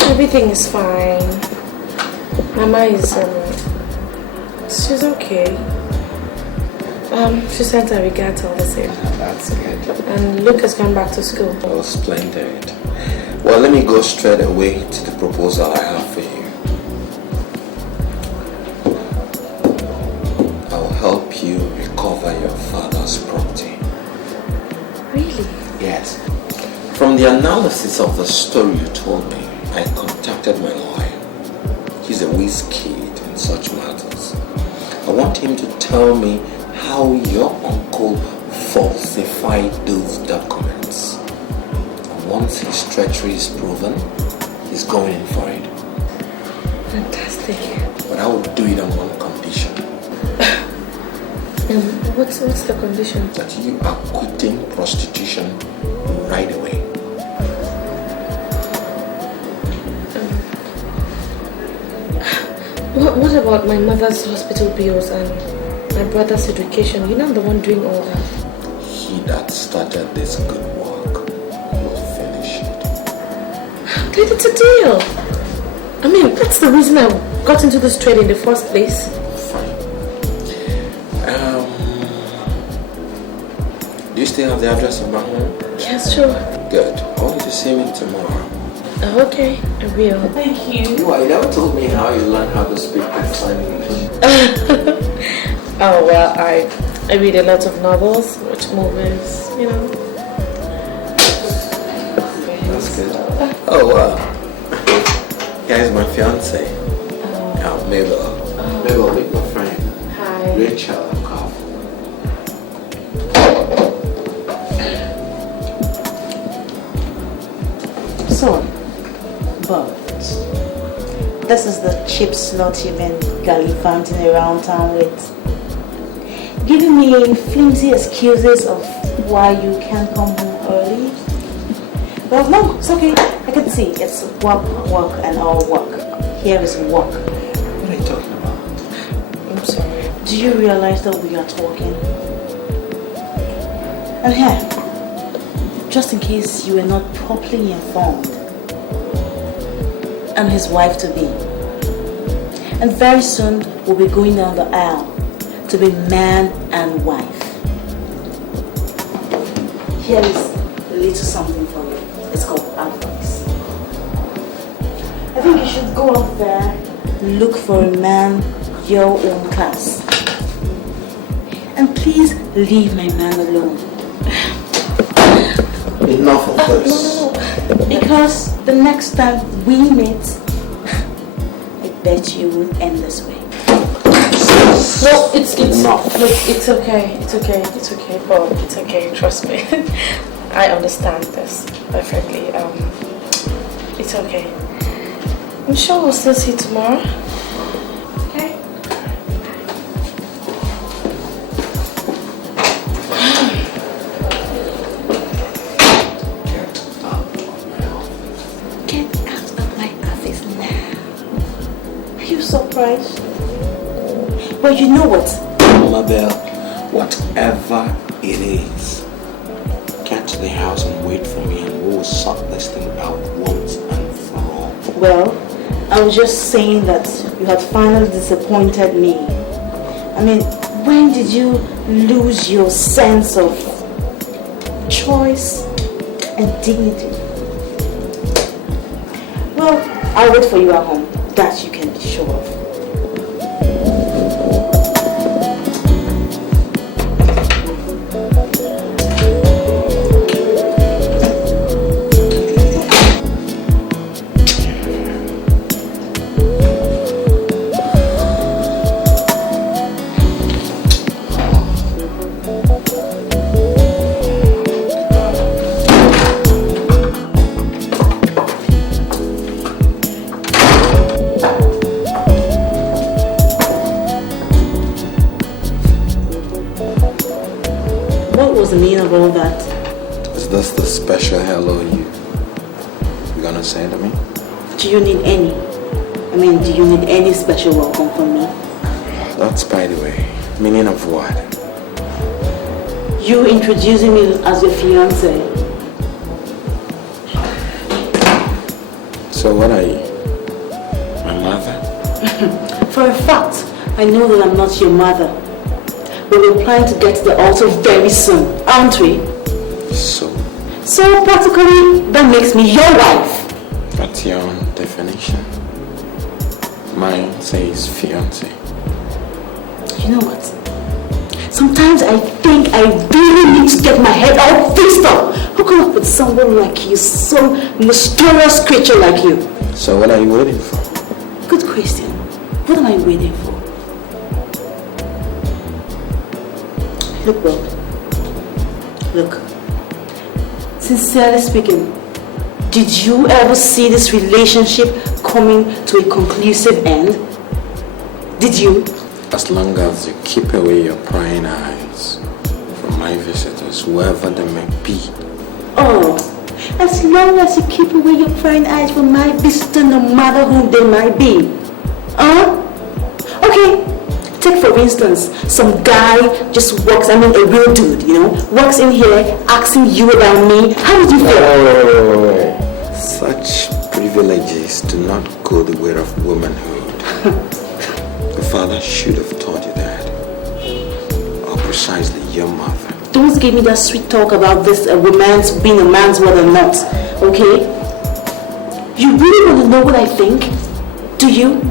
Everything is fine. Mama is she's okay. She sent her regards all the same. That's good. And Luke has gone back to school. Oh, splendid. Well, let me go straight away to the proposal I have for you. From the analysis of the story you told me, I contacted my lawyer. He's a whiz kid in such matters. I want him to tell me how your uncle falsified those documents. And once his treachery is proven, he's going in for it. Fantastic. But I will do it on one condition. What's the condition? That you are quitting prostitution right away. What about my mother's hospital bills and my brother's education? You know I'm the one doing all that. He that started this good work will finish it. Dude, it's a deal. I mean, that's the reason I got into this trade in the first place. Do you still have the address of my home? Yes, sure. Good. I want you to see me tomorrow. Okay, I will. Thank you. You never told me how you learned how to speak and sign English. Oh, well, I read a lot of novels, watch movies, you know. That's good. Oh, wow. Guys, my fiance. Mabel. Mabel, meet my friend. Hi. Rachel. So, but this is the cheap slot you've been gallivanting around town with. Giving me flimsy excuses of why you can't come home early. Well, no, it's okay. I can see it's work, and all work. Here is work. What are you talking about? I'm sorry. Do you realize that we are talking? And here, just in case you were not properly informed, I'm his wife to be. And very soon we'll be going down the aisle to be man and wife. Here is a little something for you. It's called advice. I think you should go out there, look for a man your own class. And please leave my man alone. Enough of this. No. Because the next time we meet, I bet you will end this way. No, it's enough. Look, it's okay, Bob. It's okay. Trust me. I understand this perfectly. It's okay. I'm sure we'll still see you tomorrow. Okay. Surprised. But you know what? Mabel, whatever it is, get to the house and wait for me and we'll sort this thing out once and for all. Well, I was just saying that you had finally disappointed me. I mean, when did you lose your sense of choice and dignity? Well, I'll wait for you at home. That you can be sure of. All that. Is this the special hello you're gonna say to me? Do you need any? I mean, do you need any special welcome from me? That's by the way. Meaning of what? You introducing me as your fiance. So what are you? My mother? For a fact, I know that I'm not your mother. But we're planning to get to the altar very soon, aren't we? So practically, that makes me your wife. That's your own definition. Mine says fiancé. You know what? Sometimes I think I really need to get my head all fixed up. Hook up with someone like you, some mysterious creature like you? So what are you waiting for? Good question. What am I waiting for? Look, Bob. Look. Sincerely speaking, did you ever see this relationship coming to a conclusive end? Did you? As long as you keep away your prying eyes from my visitors, whoever they may be. Oh, as long as you keep away your prying eyes from my visitor, no matter who they might be. Okay, take for instance, some guy just walks, a real dude, walks in here asking you about me. How would you feel? Oh, such privileges do not go the way of womanhood. Your father should have taught you that. Or precisely your mother. Don't give me that sweet talk about this romance being a man's word or not, okay? You really want to know what I think? Do you?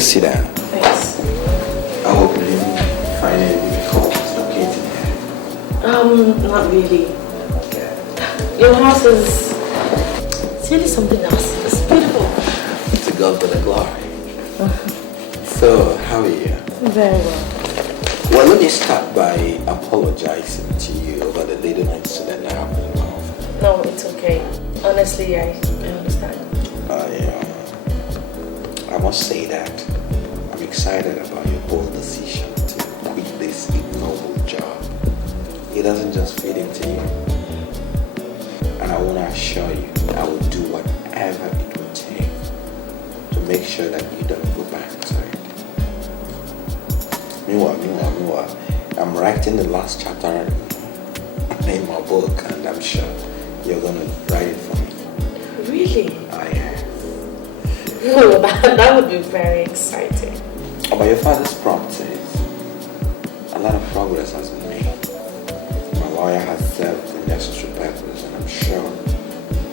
Sit down. Thanks. I hope you didn't find it difficult locating here. Not really. Your house is... It's really something else. It's beautiful. To God be the glory. So, how are you? Very well. Well, let me start by apologizing to you over the late night incident that happened in my office. No, it's okay. Honestly, I understand. I must say that I'm excited about your bold decision to quit this ignoble job. It doesn't just fit into you. And I want to assure you I will do whatever it will take to make sure that you don't go back to it. Meanwhile, I'm writing the last chapter in my book, and I'm sure you're going to write it for me. Really? I am. Oh, that would be very exciting. About your father's properties, a lot of progress has been made. My lawyer has served the necessary papers, and I'm sure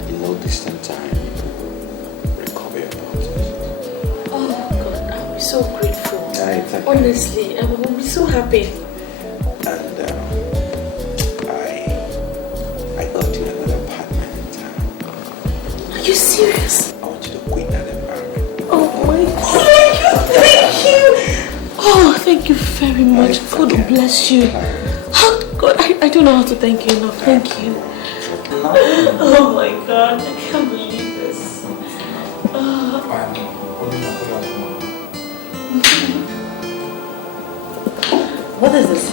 in no distant time you will recover your properties. Oh God, I'll be so grateful. Yeah, it's okay. Honestly, I will be so happy. And I got you another apartment in town. Are you serious? I want you to quit that environment. Oh my God, thank you. Oh, thank you very much. God bless you. Oh God, I don't know how to thank you enough. Thank you. Oh my God, I can't believe this. What is this?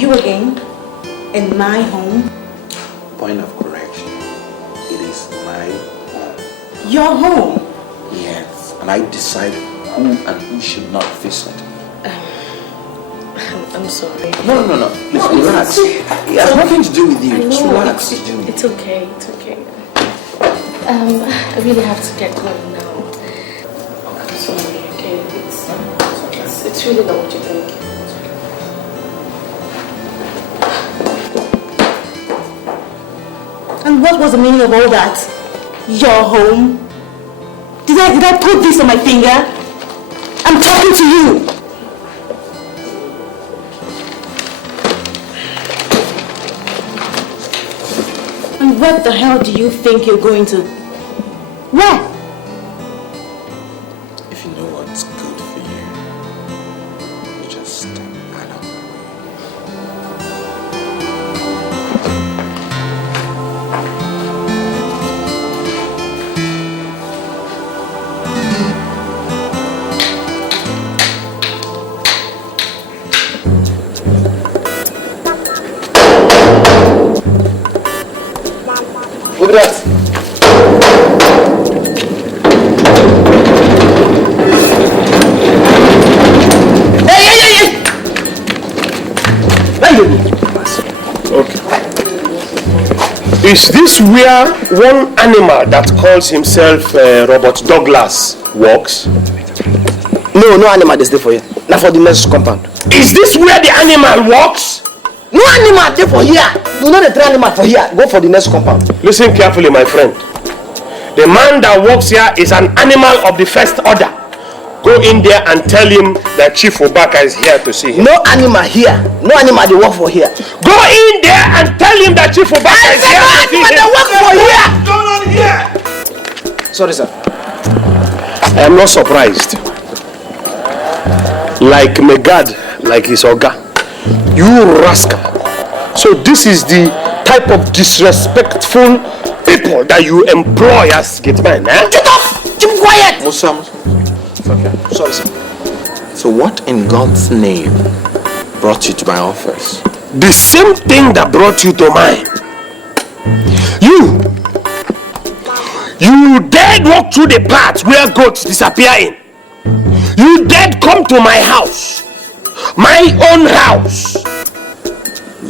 You again? In my home? Point of correction. It is my home. Your home? Yes. And I decided who and who should not visit. I'm sorry. No. Please relax. It has nothing to do with you. Just relax. It's okay. It's okay. I really have to get going now. I'm sorry. Okay. It's really not what you think. And what was the meaning of all that? Your home? Did I put this on my finger? I'm talking to you. And what the hell do you think you're going to? Where? If you know what's good for you, you just add up. Is this where one animal that calls himself Robert Douglas walks? No animal is there for you. Not for the next compound. Is this where the animal walks? No animal there for here. Do not the animal for here. Go for the next compound. Listen carefully, my friend. The man that walks here is an animal of the first order. Go in there and tell him that Chief Obaka is here to see him. No animal here. No animal they work for here. Go in there and tell him that Chief Obaka is here to see him. They work for here. What's going on here? Sorry, sir. I am not surprised. Like Megad, like his Oga. You rascal. So this is the type of disrespectful people that you employ as gateman, eh? Get off! Keep quiet! Musa. Okay. Sorry, sir. So what in God's name brought you to my office? The same thing that brought you to mine. You dared walk through the path where goats disappear in. You dared come to my house. My own house.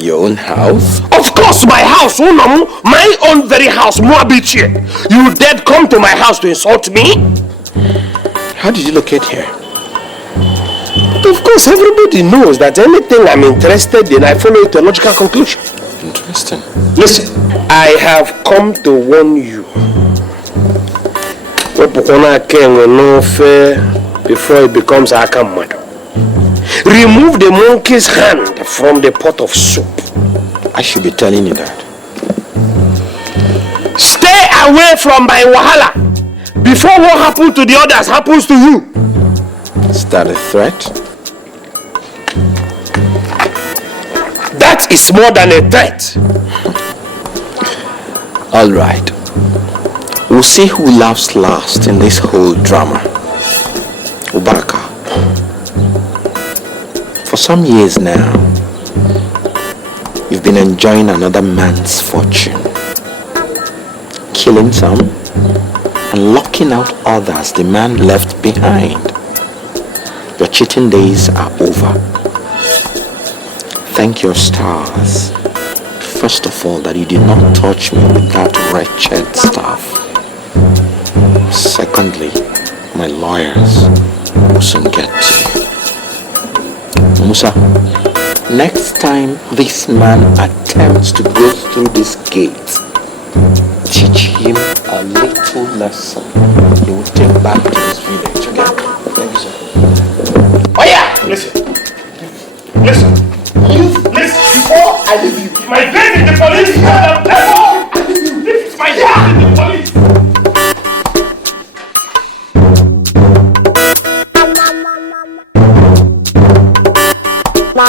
Your own house? Of course, my house. My own very house, Moabiche. You dared come to my house to insult me? How did you locate here? Of course, everybody knows that anything I'm interested in, I follow it to a logical conclusion. Interesting. Listen, I have come to warn you. Before it becomes Akamado. Remove the monkey's hand from the pot of soup. I should be telling you that. Stay away from my wahala before what happened to the others happens to you. Is that a threat? That is more than a threat. All right. We'll see who laughs last in this whole drama. Obaka. For some years now, you've been enjoying another man's fortune, killing some and locking out others the man left behind. Your cheating days are over. Thank your stars, first of all, that you did not touch me with that wretched stuff. Secondly, my lawyers will soon get to you. Musa, next time this man attempts to go through this gate, teach him a little lesson he will take back to his village. Okay? Thank you, sir. Oh yeah! Listen. Before I leave you. My friend in the police! This is my friend in the police! My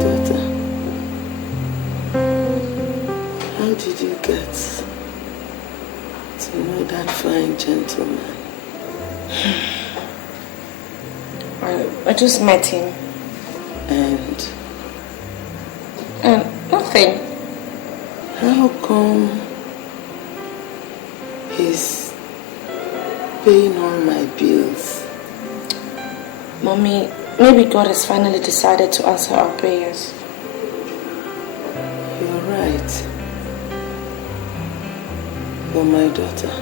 daughter, how did you get to know that fine gentleman? I just met him. And nothing. How come he's paying all my bills? Mommy, maybe God has finally decided to answer our prayers. You're right. But my daughter,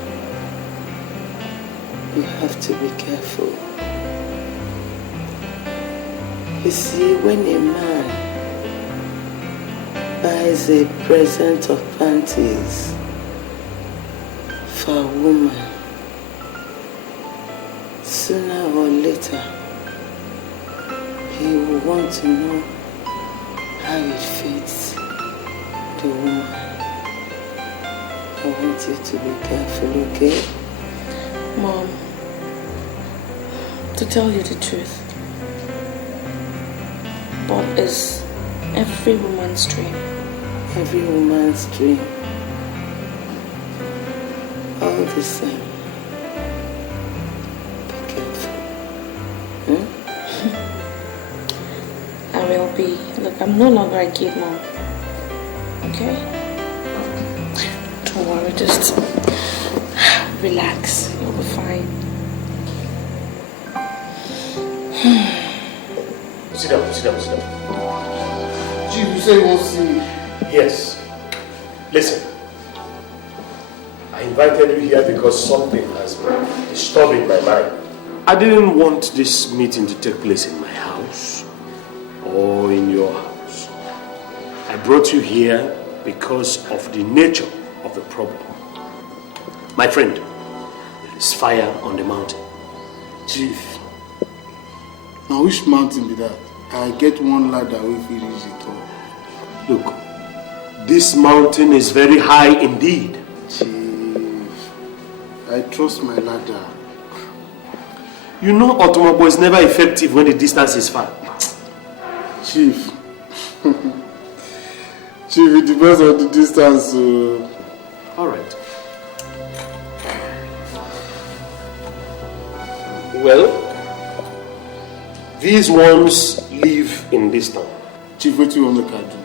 you have to be careful. You see, when a man buys a present of panties for a woman, sooner or later, he will want to know how it fits the woman. I want you to be careful, okay? Mom, to tell you the truth, Bob is every woman's dream. Every woman's dream. All the same. Be careful. I will be. Look, I'm no longer a kid, Mom. Okay? Don't worry, just relax. You'll be fine. Sit down. Chief, you say you won't see me. Yes. Listen. I invited you here because something has been disturbing my mind. I didn't want this meeting to take place in my house or in your house. I brought you here because of the nature of the problem. My friend, there is fire on the mountain. Chief, now which mountain be that? I get one ladder if it is it all. Look, this mountain is very high indeed. Chief, I trust my ladder. You know automobile is never effective when the distance is far. Chief, Chief, it depends on the distance. All right. Well, these ones live in this town. Chief, what do you want me to do?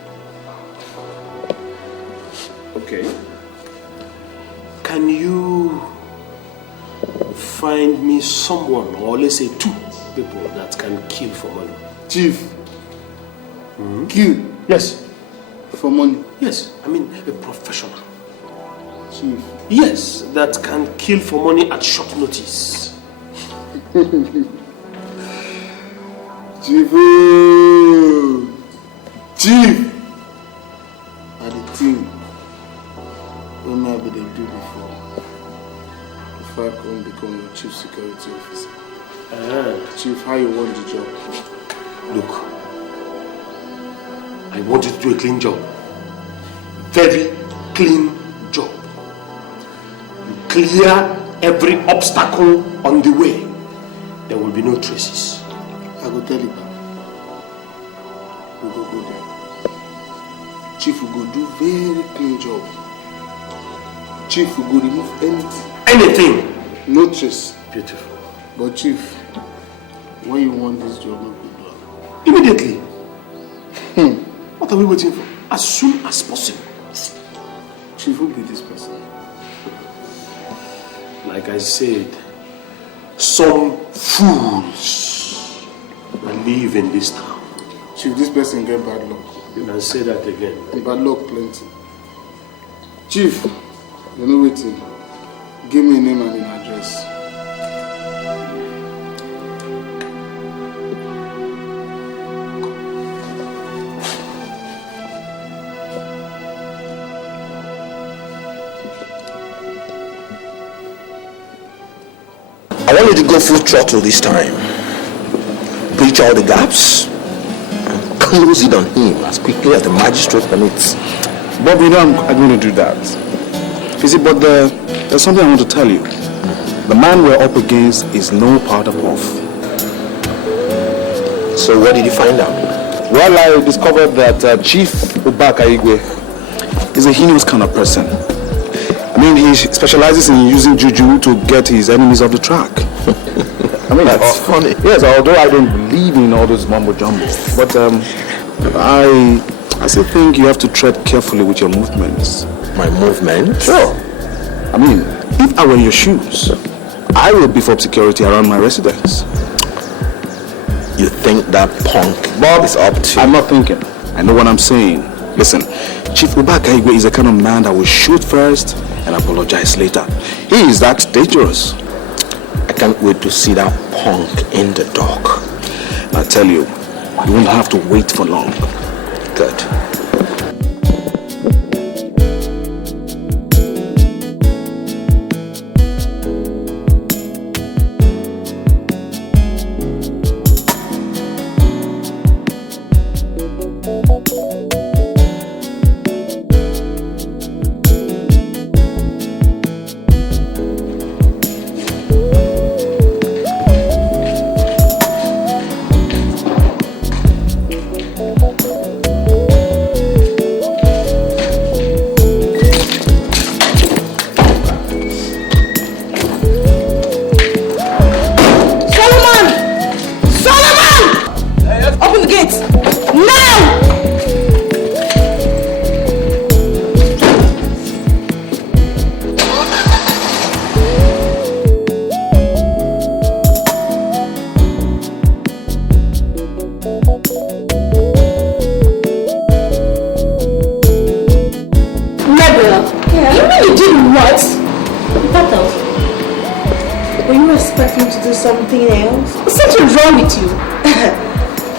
Okay. Can you find me someone, or let's say 2 people that can kill for money? Chief, kill? Yes. For money? Yes, I mean a professional. Chief? Yes, that can kill for money at short notice. Chief, Chief, I the thing when I be they do before I can become your chief security officer. Chief, how you want the job? Look, I want you to do a clean job. Very clean job. You clear every obstacle on the way. There will be no traces. I will tell you. We go there. Chief will go do very clean job. Chief will go remove anything. Anything? No trace. Beautiful. But Chief, when you want this job, no good luck. Immediately. What are we waiting for? As soon as possible. Chief, who be this person? Like I said, some fools that live in this town. Chief, this person get bad luck. You can say that again. Bad luck plenty. Chief, you know waiting. Give me a name and an address. I want you to go full throttle this time. Breach all the gaps. Close it on him as quickly as the magistrate permits. Bob, you know I'm going to do that. You see, but there's something I want to tell you. The man we're up against is no powder puff. So what did you find out? Well, I discovered that Chief Ubaka Igwe is a heinous kind of person. I mean, he specializes in using juju to get his enemies off the track. I mean, that's funny. Yes, although I don't believe in all those mumbo jumbo, but I still think you have to tread carefully with your movements. My movements? Sure. I mean, if I were in your shoes, I would beef up security around my residence. You think that punk Bob is up to? I'm not thinking. I know what I'm saying. Listen, Chief Ubaka Igwe is the kind of man that will shoot first and apologize later. He is that dangerous. I can't wait to see that punk in the dock. I tell you, you won't have to wait for long. Good. But you expect me to do something else? What's something wrong with you?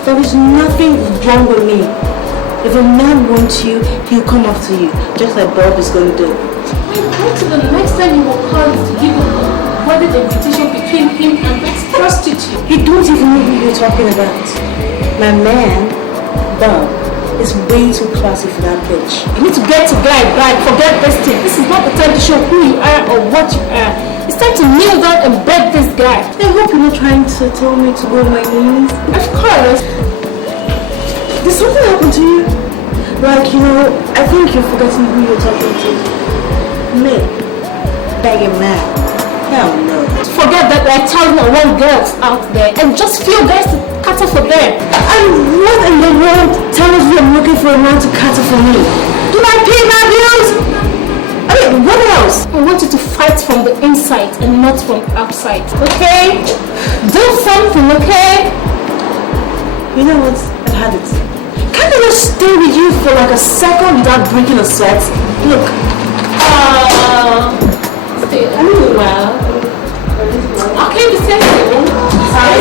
There is nothing wrong with me. If a man wants you, he'll come after you, just like Bob is going to do. Wait till the next time he will call you to give a wedding invitation between him and this prostitute. You don't even know who you're talking about. My man, Bob, is way too classy for that bitch. You need to get to guy back. Forget this thing. This is not the time to show who you are or what you are. It's time to kneel down and beg this guy. I hope you're not trying to tell me to go on my knees. Of course. Did something happen to you? Like, I think you're forgetting who you're talking to. Me? Begging man? Hell no. Forget that there are 1,001 girls out there and just few guys to cater for them. And what in the world tells you I'm looking for a man to cater for me? Do I pay my bills? I mean, what else? I want you to fight from the inside and not from outside, okay? Do something, okay? You know what? I've had it. Can't I just stay with you for like a second without breaking a sweat? Look. Stay a little while. Okay, the same thing. Sorry,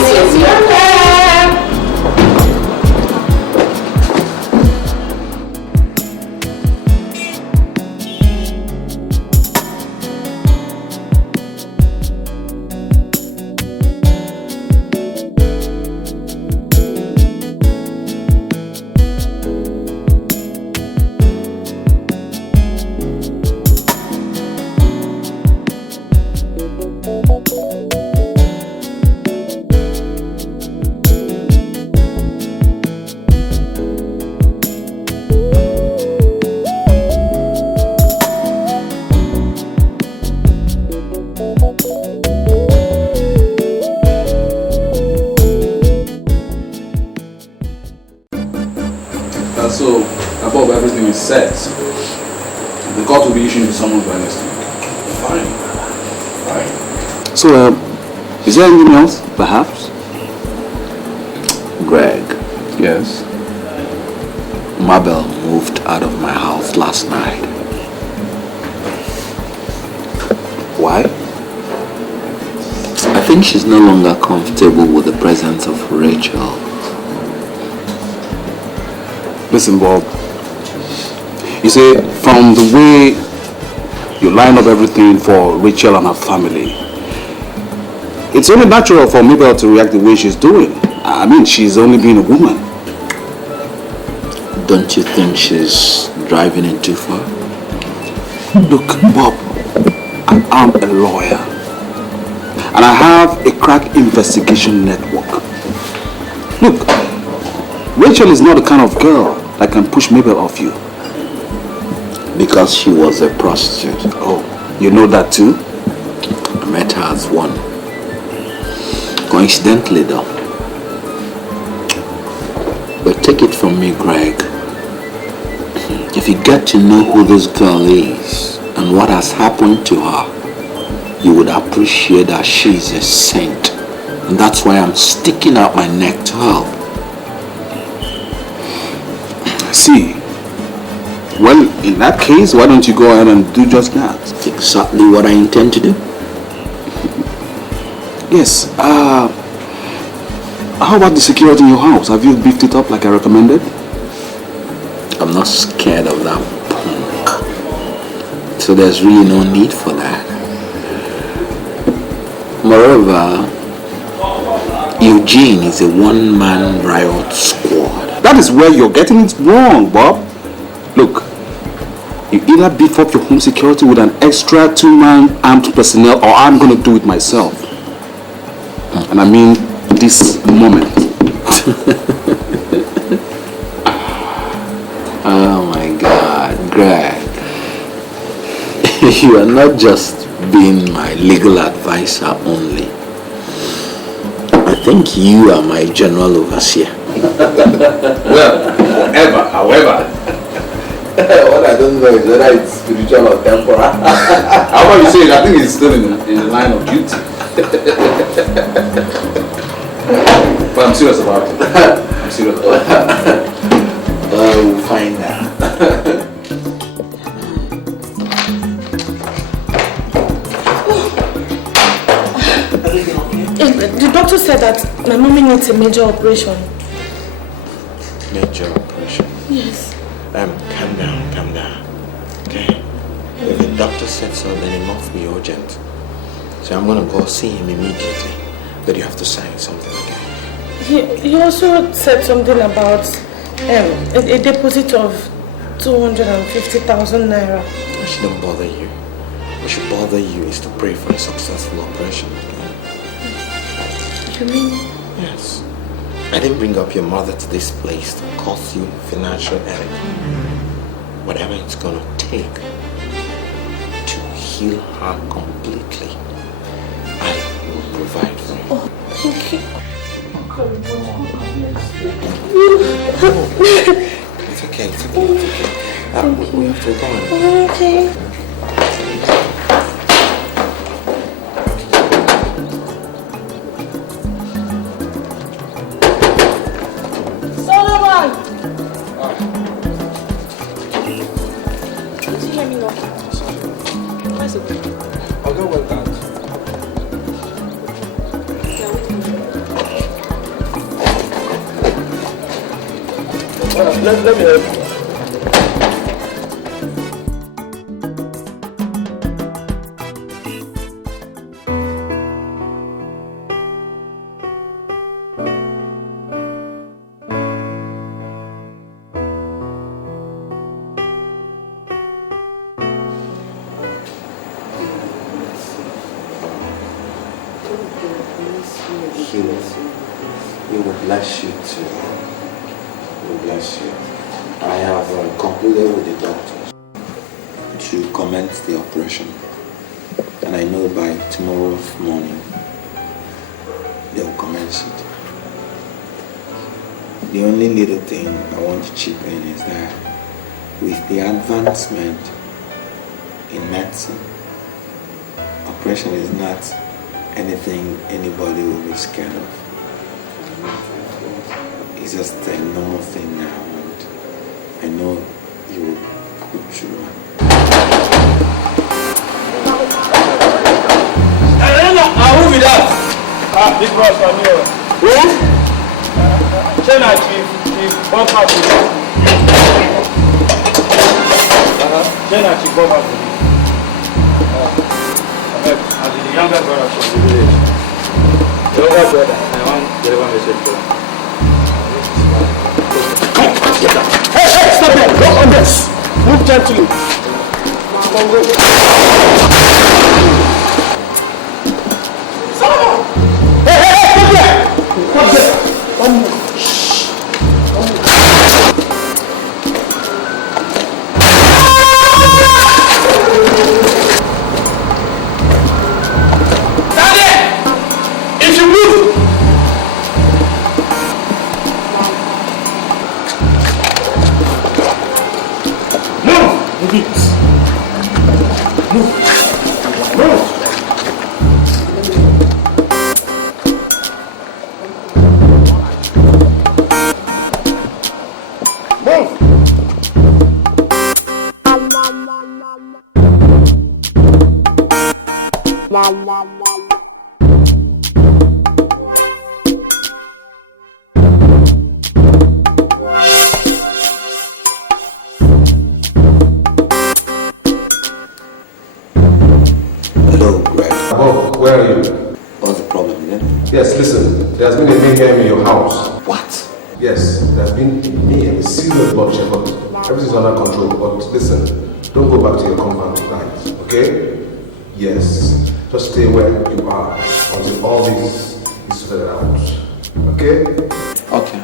So, above everything is set, the court will be issuing the summons by next week. Fine. So, is there anything else, perhaps? Greg. Yes? Mabel moved out of my house last night. Why? I think she's no longer comfortable with the presence of Rachel. Listen, Bob. You see, from the way you line up everything for Rachel and her family, it's only natural for Mabel to react the way she's doing. I mean, she's only being a woman. Don't you think she's driving it too far? Look, Bob, I am a lawyer. And I have a crack investigation network. Look, Rachel is not the kind of girl that can push Mabel off you. Because she was a prostitute. Oh, you know that too? I met her as one. Coincidentally though. But take it from me, Greg. If you get to know who this girl is and what has happened to her, you would appreciate that she's a saint. And that's why I'm sticking out my neck to help. See, well, in that case, why don't you go ahead and do just that? Exactly what I intend to do. Yes, how about the security in your house? Have you beefed it up like I recommended? I'm not scared of that punk. So there's really no need for that. Moreover, Eugene is a one-man riot squad. That is where you're getting it wrong, Bob. Look, you either beef up your home security with an extra 2-man armed personnel, or I'm going to do it myself. And I mean this moment. Oh my God, Greg. You are not just being my legal advisor only. I think you are my general overseer. Well, however. What I don't know is whether it's spiritual or temporal. However you say it, I think it's still in the line of duty. But I'm serious about it. I'm serious about it. We'll find out. The doctor said that my mommy needs a major operation. Major operation? Yes. Calm down. Okay? If the doctor said so, then it must be urgent. So I'm gonna go see him immediately. But you have to sign something again. He also said something about a deposit of 250,000 naira. It shouldn't bother you. What should bother you is to pray for a successful operation. You mean? Yes. I didn't bring up your mother to this place to cause you financial headache. Whatever it's gonna take to heal her completely, I will provide for you. Oh, thank you. It's okay. We have to go on. Okay. Solomon! Did you hear me knocking? Where's it? I'll go with that. Let me help you. He will bless you too. He will bless you. I have concluded with the doctors to commence the operation. And I know by tomorrow morning they will commence it. The only little thing I want to chip in is that with the advancement in medicine, operation is not anything anybody will be scared of. It's just a normal thing now, and I know you will go through it. Who be that? This was from you. Who? Chena Chief Bob Happy. Chena Chief Bob Happy. As the younger brother from the village. The older brother, I want to deliver a message to him. Hey, stop there! Don't on this! Move gently. Solomon! Hey, stop there! Stop there! One more. Hello, Greg. Oh, where are you? What's the problem, yeah? Yes, listen. There's been a mayhem in your house. What? Yes, there's been a mayhem, a serious bloodshed, but everything's under control. But listen, don't go back to your compound tonight, okay? Yes, just stay where you are until all this is sorted out, okay? Okay.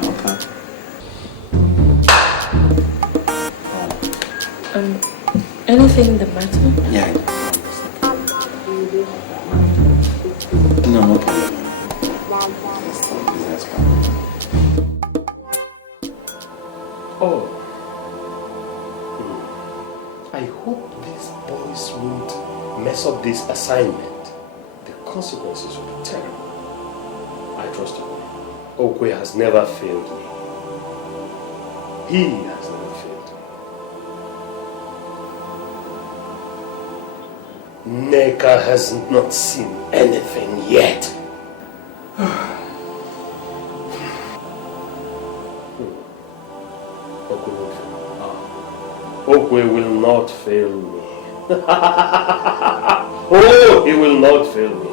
Anything the matter? Yeah. No problem. Oh. I hope these boys won't mess up this assignment. The consequences will be terrible. I trust you. Okwe has never failed me. He has never failed me. Neka has not seen anything yet. Okwe will not fail me. Oh, he will not fail me.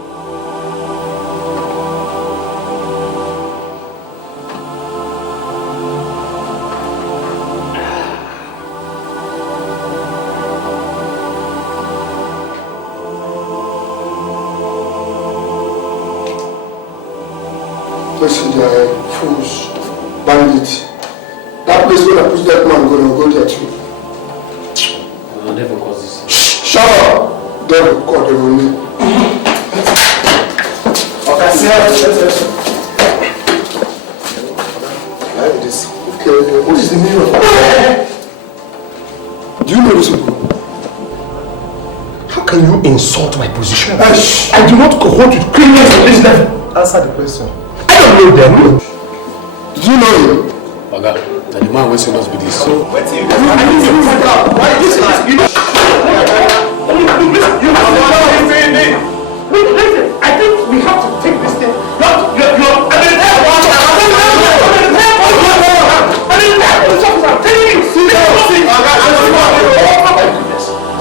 Listen, they are fools, bandits. That place where I put that man gonna go there too. I'll never cause this. Shut up! Devil, God, devil me. Okay, see how this. Okay, what is the meaning of that? Do you know this people? How can you insult my position? I do not cohort with criminals of this level. Answer the question. I don't know them. Do you know him? Oga, the man will send us with this. So, wait till you get why this lie? You know, listen, I think we have to take this thing.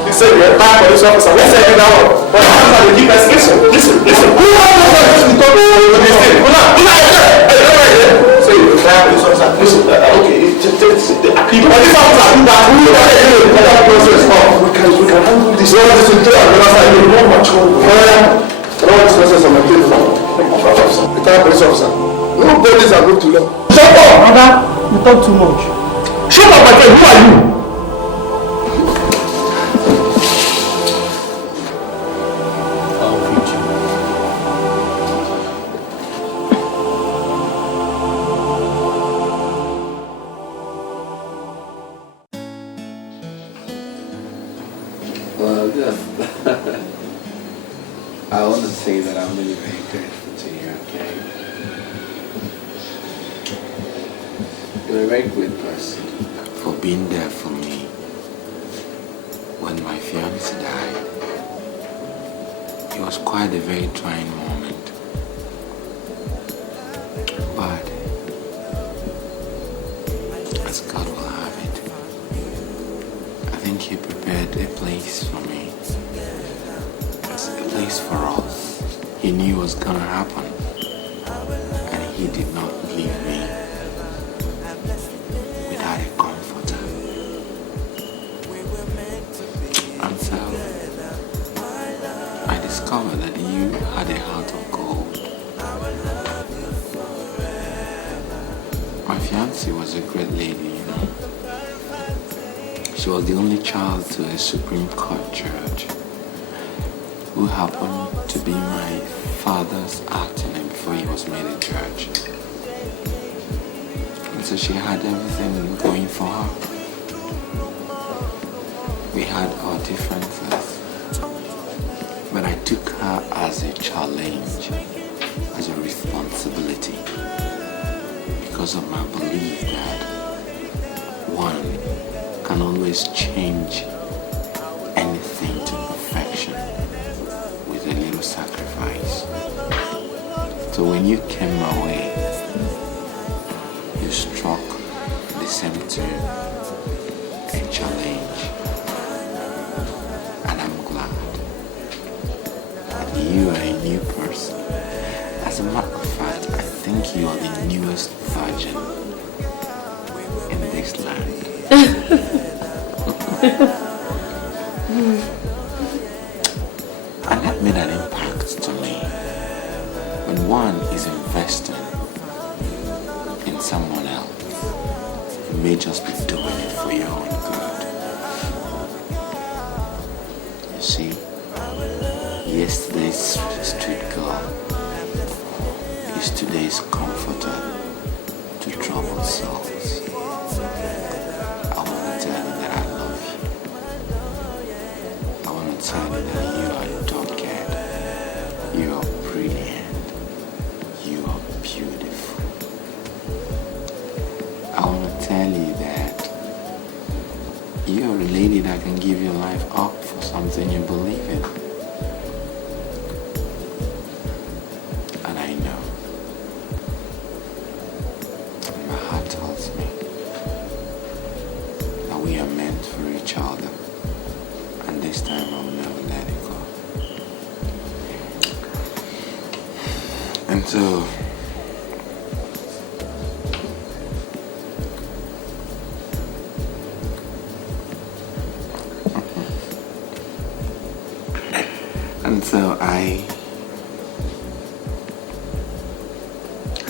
He said you're a bad police officer. Let's say it now. But how can you keep us? Listen. Who are the ones to talk about this thing? Say you're a bad police officer. Listen, okay, people this officer do that. Who are the process of? We can handle this. What is it? I'm not mature. All this process on my table. Retired police officer. No bodies are good to law. Shut up, brother. You talk too much. Shut up, my friend. Who are you? I want to say that I'm really very grateful to you, okay? You're a very good person for being there for me when my fiancé died. It was quite a very trying moment. But as God will have it, I think He prepared a place for me. A place for us. He knew what was gonna happen, and He did not leave me without a comforter. And so I discovered that you had a heart of gold. My fiancée was a great lady, you know. She was the only child to a Supreme Court judge who happened to be my father's attorney before he was made a judge. And so she had everything going for her. We had our differences, but I took her as a challenge, as a responsibility, because of my belief that one can always change anything to perfection with a little sacrifice. So when you came my way, you struck the same tune, a challenge. And I'm glad that you are a new person. As a matter of fact, I think you are the newest virgin in this land. And that made an impact to me. When one is investing in someone else, you may just be doing it for your own good. You see, yesterday's street girl is today's comforter to troubled souls. I want to tell you that I love you. I want to tell you that you are a dog cat. You are brilliant. You are beautiful. I want to tell you that you are a lady that can give your life up for something you believe in. And I know And so, I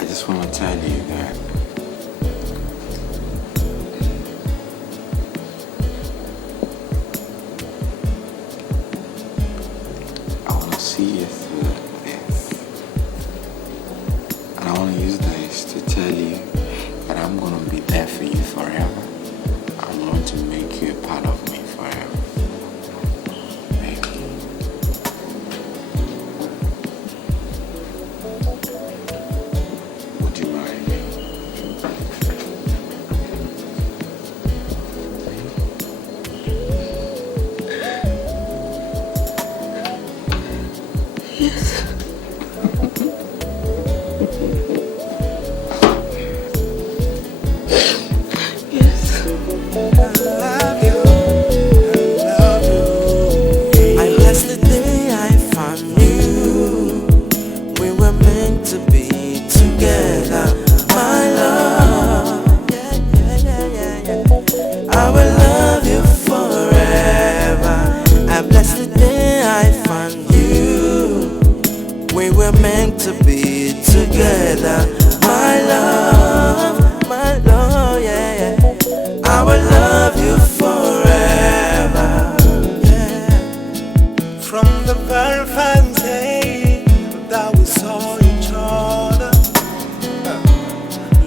just want to tell you that I want to see you through this. And I want to use this to tell you that I'm going to be there for you forever. I'm going to make you a part of me forever.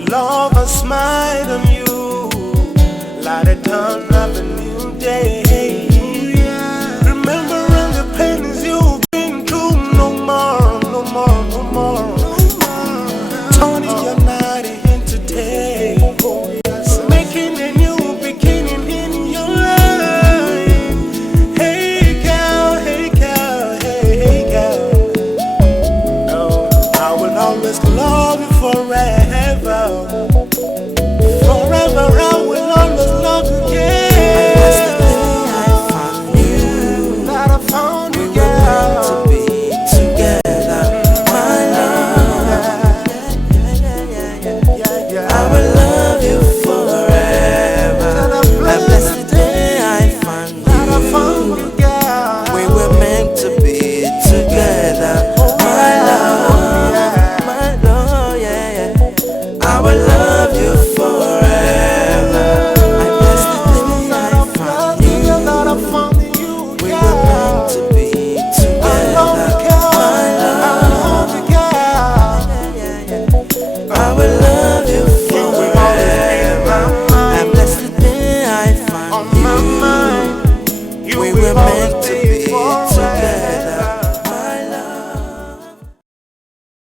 Love a smile on you, light a dawn of a new day.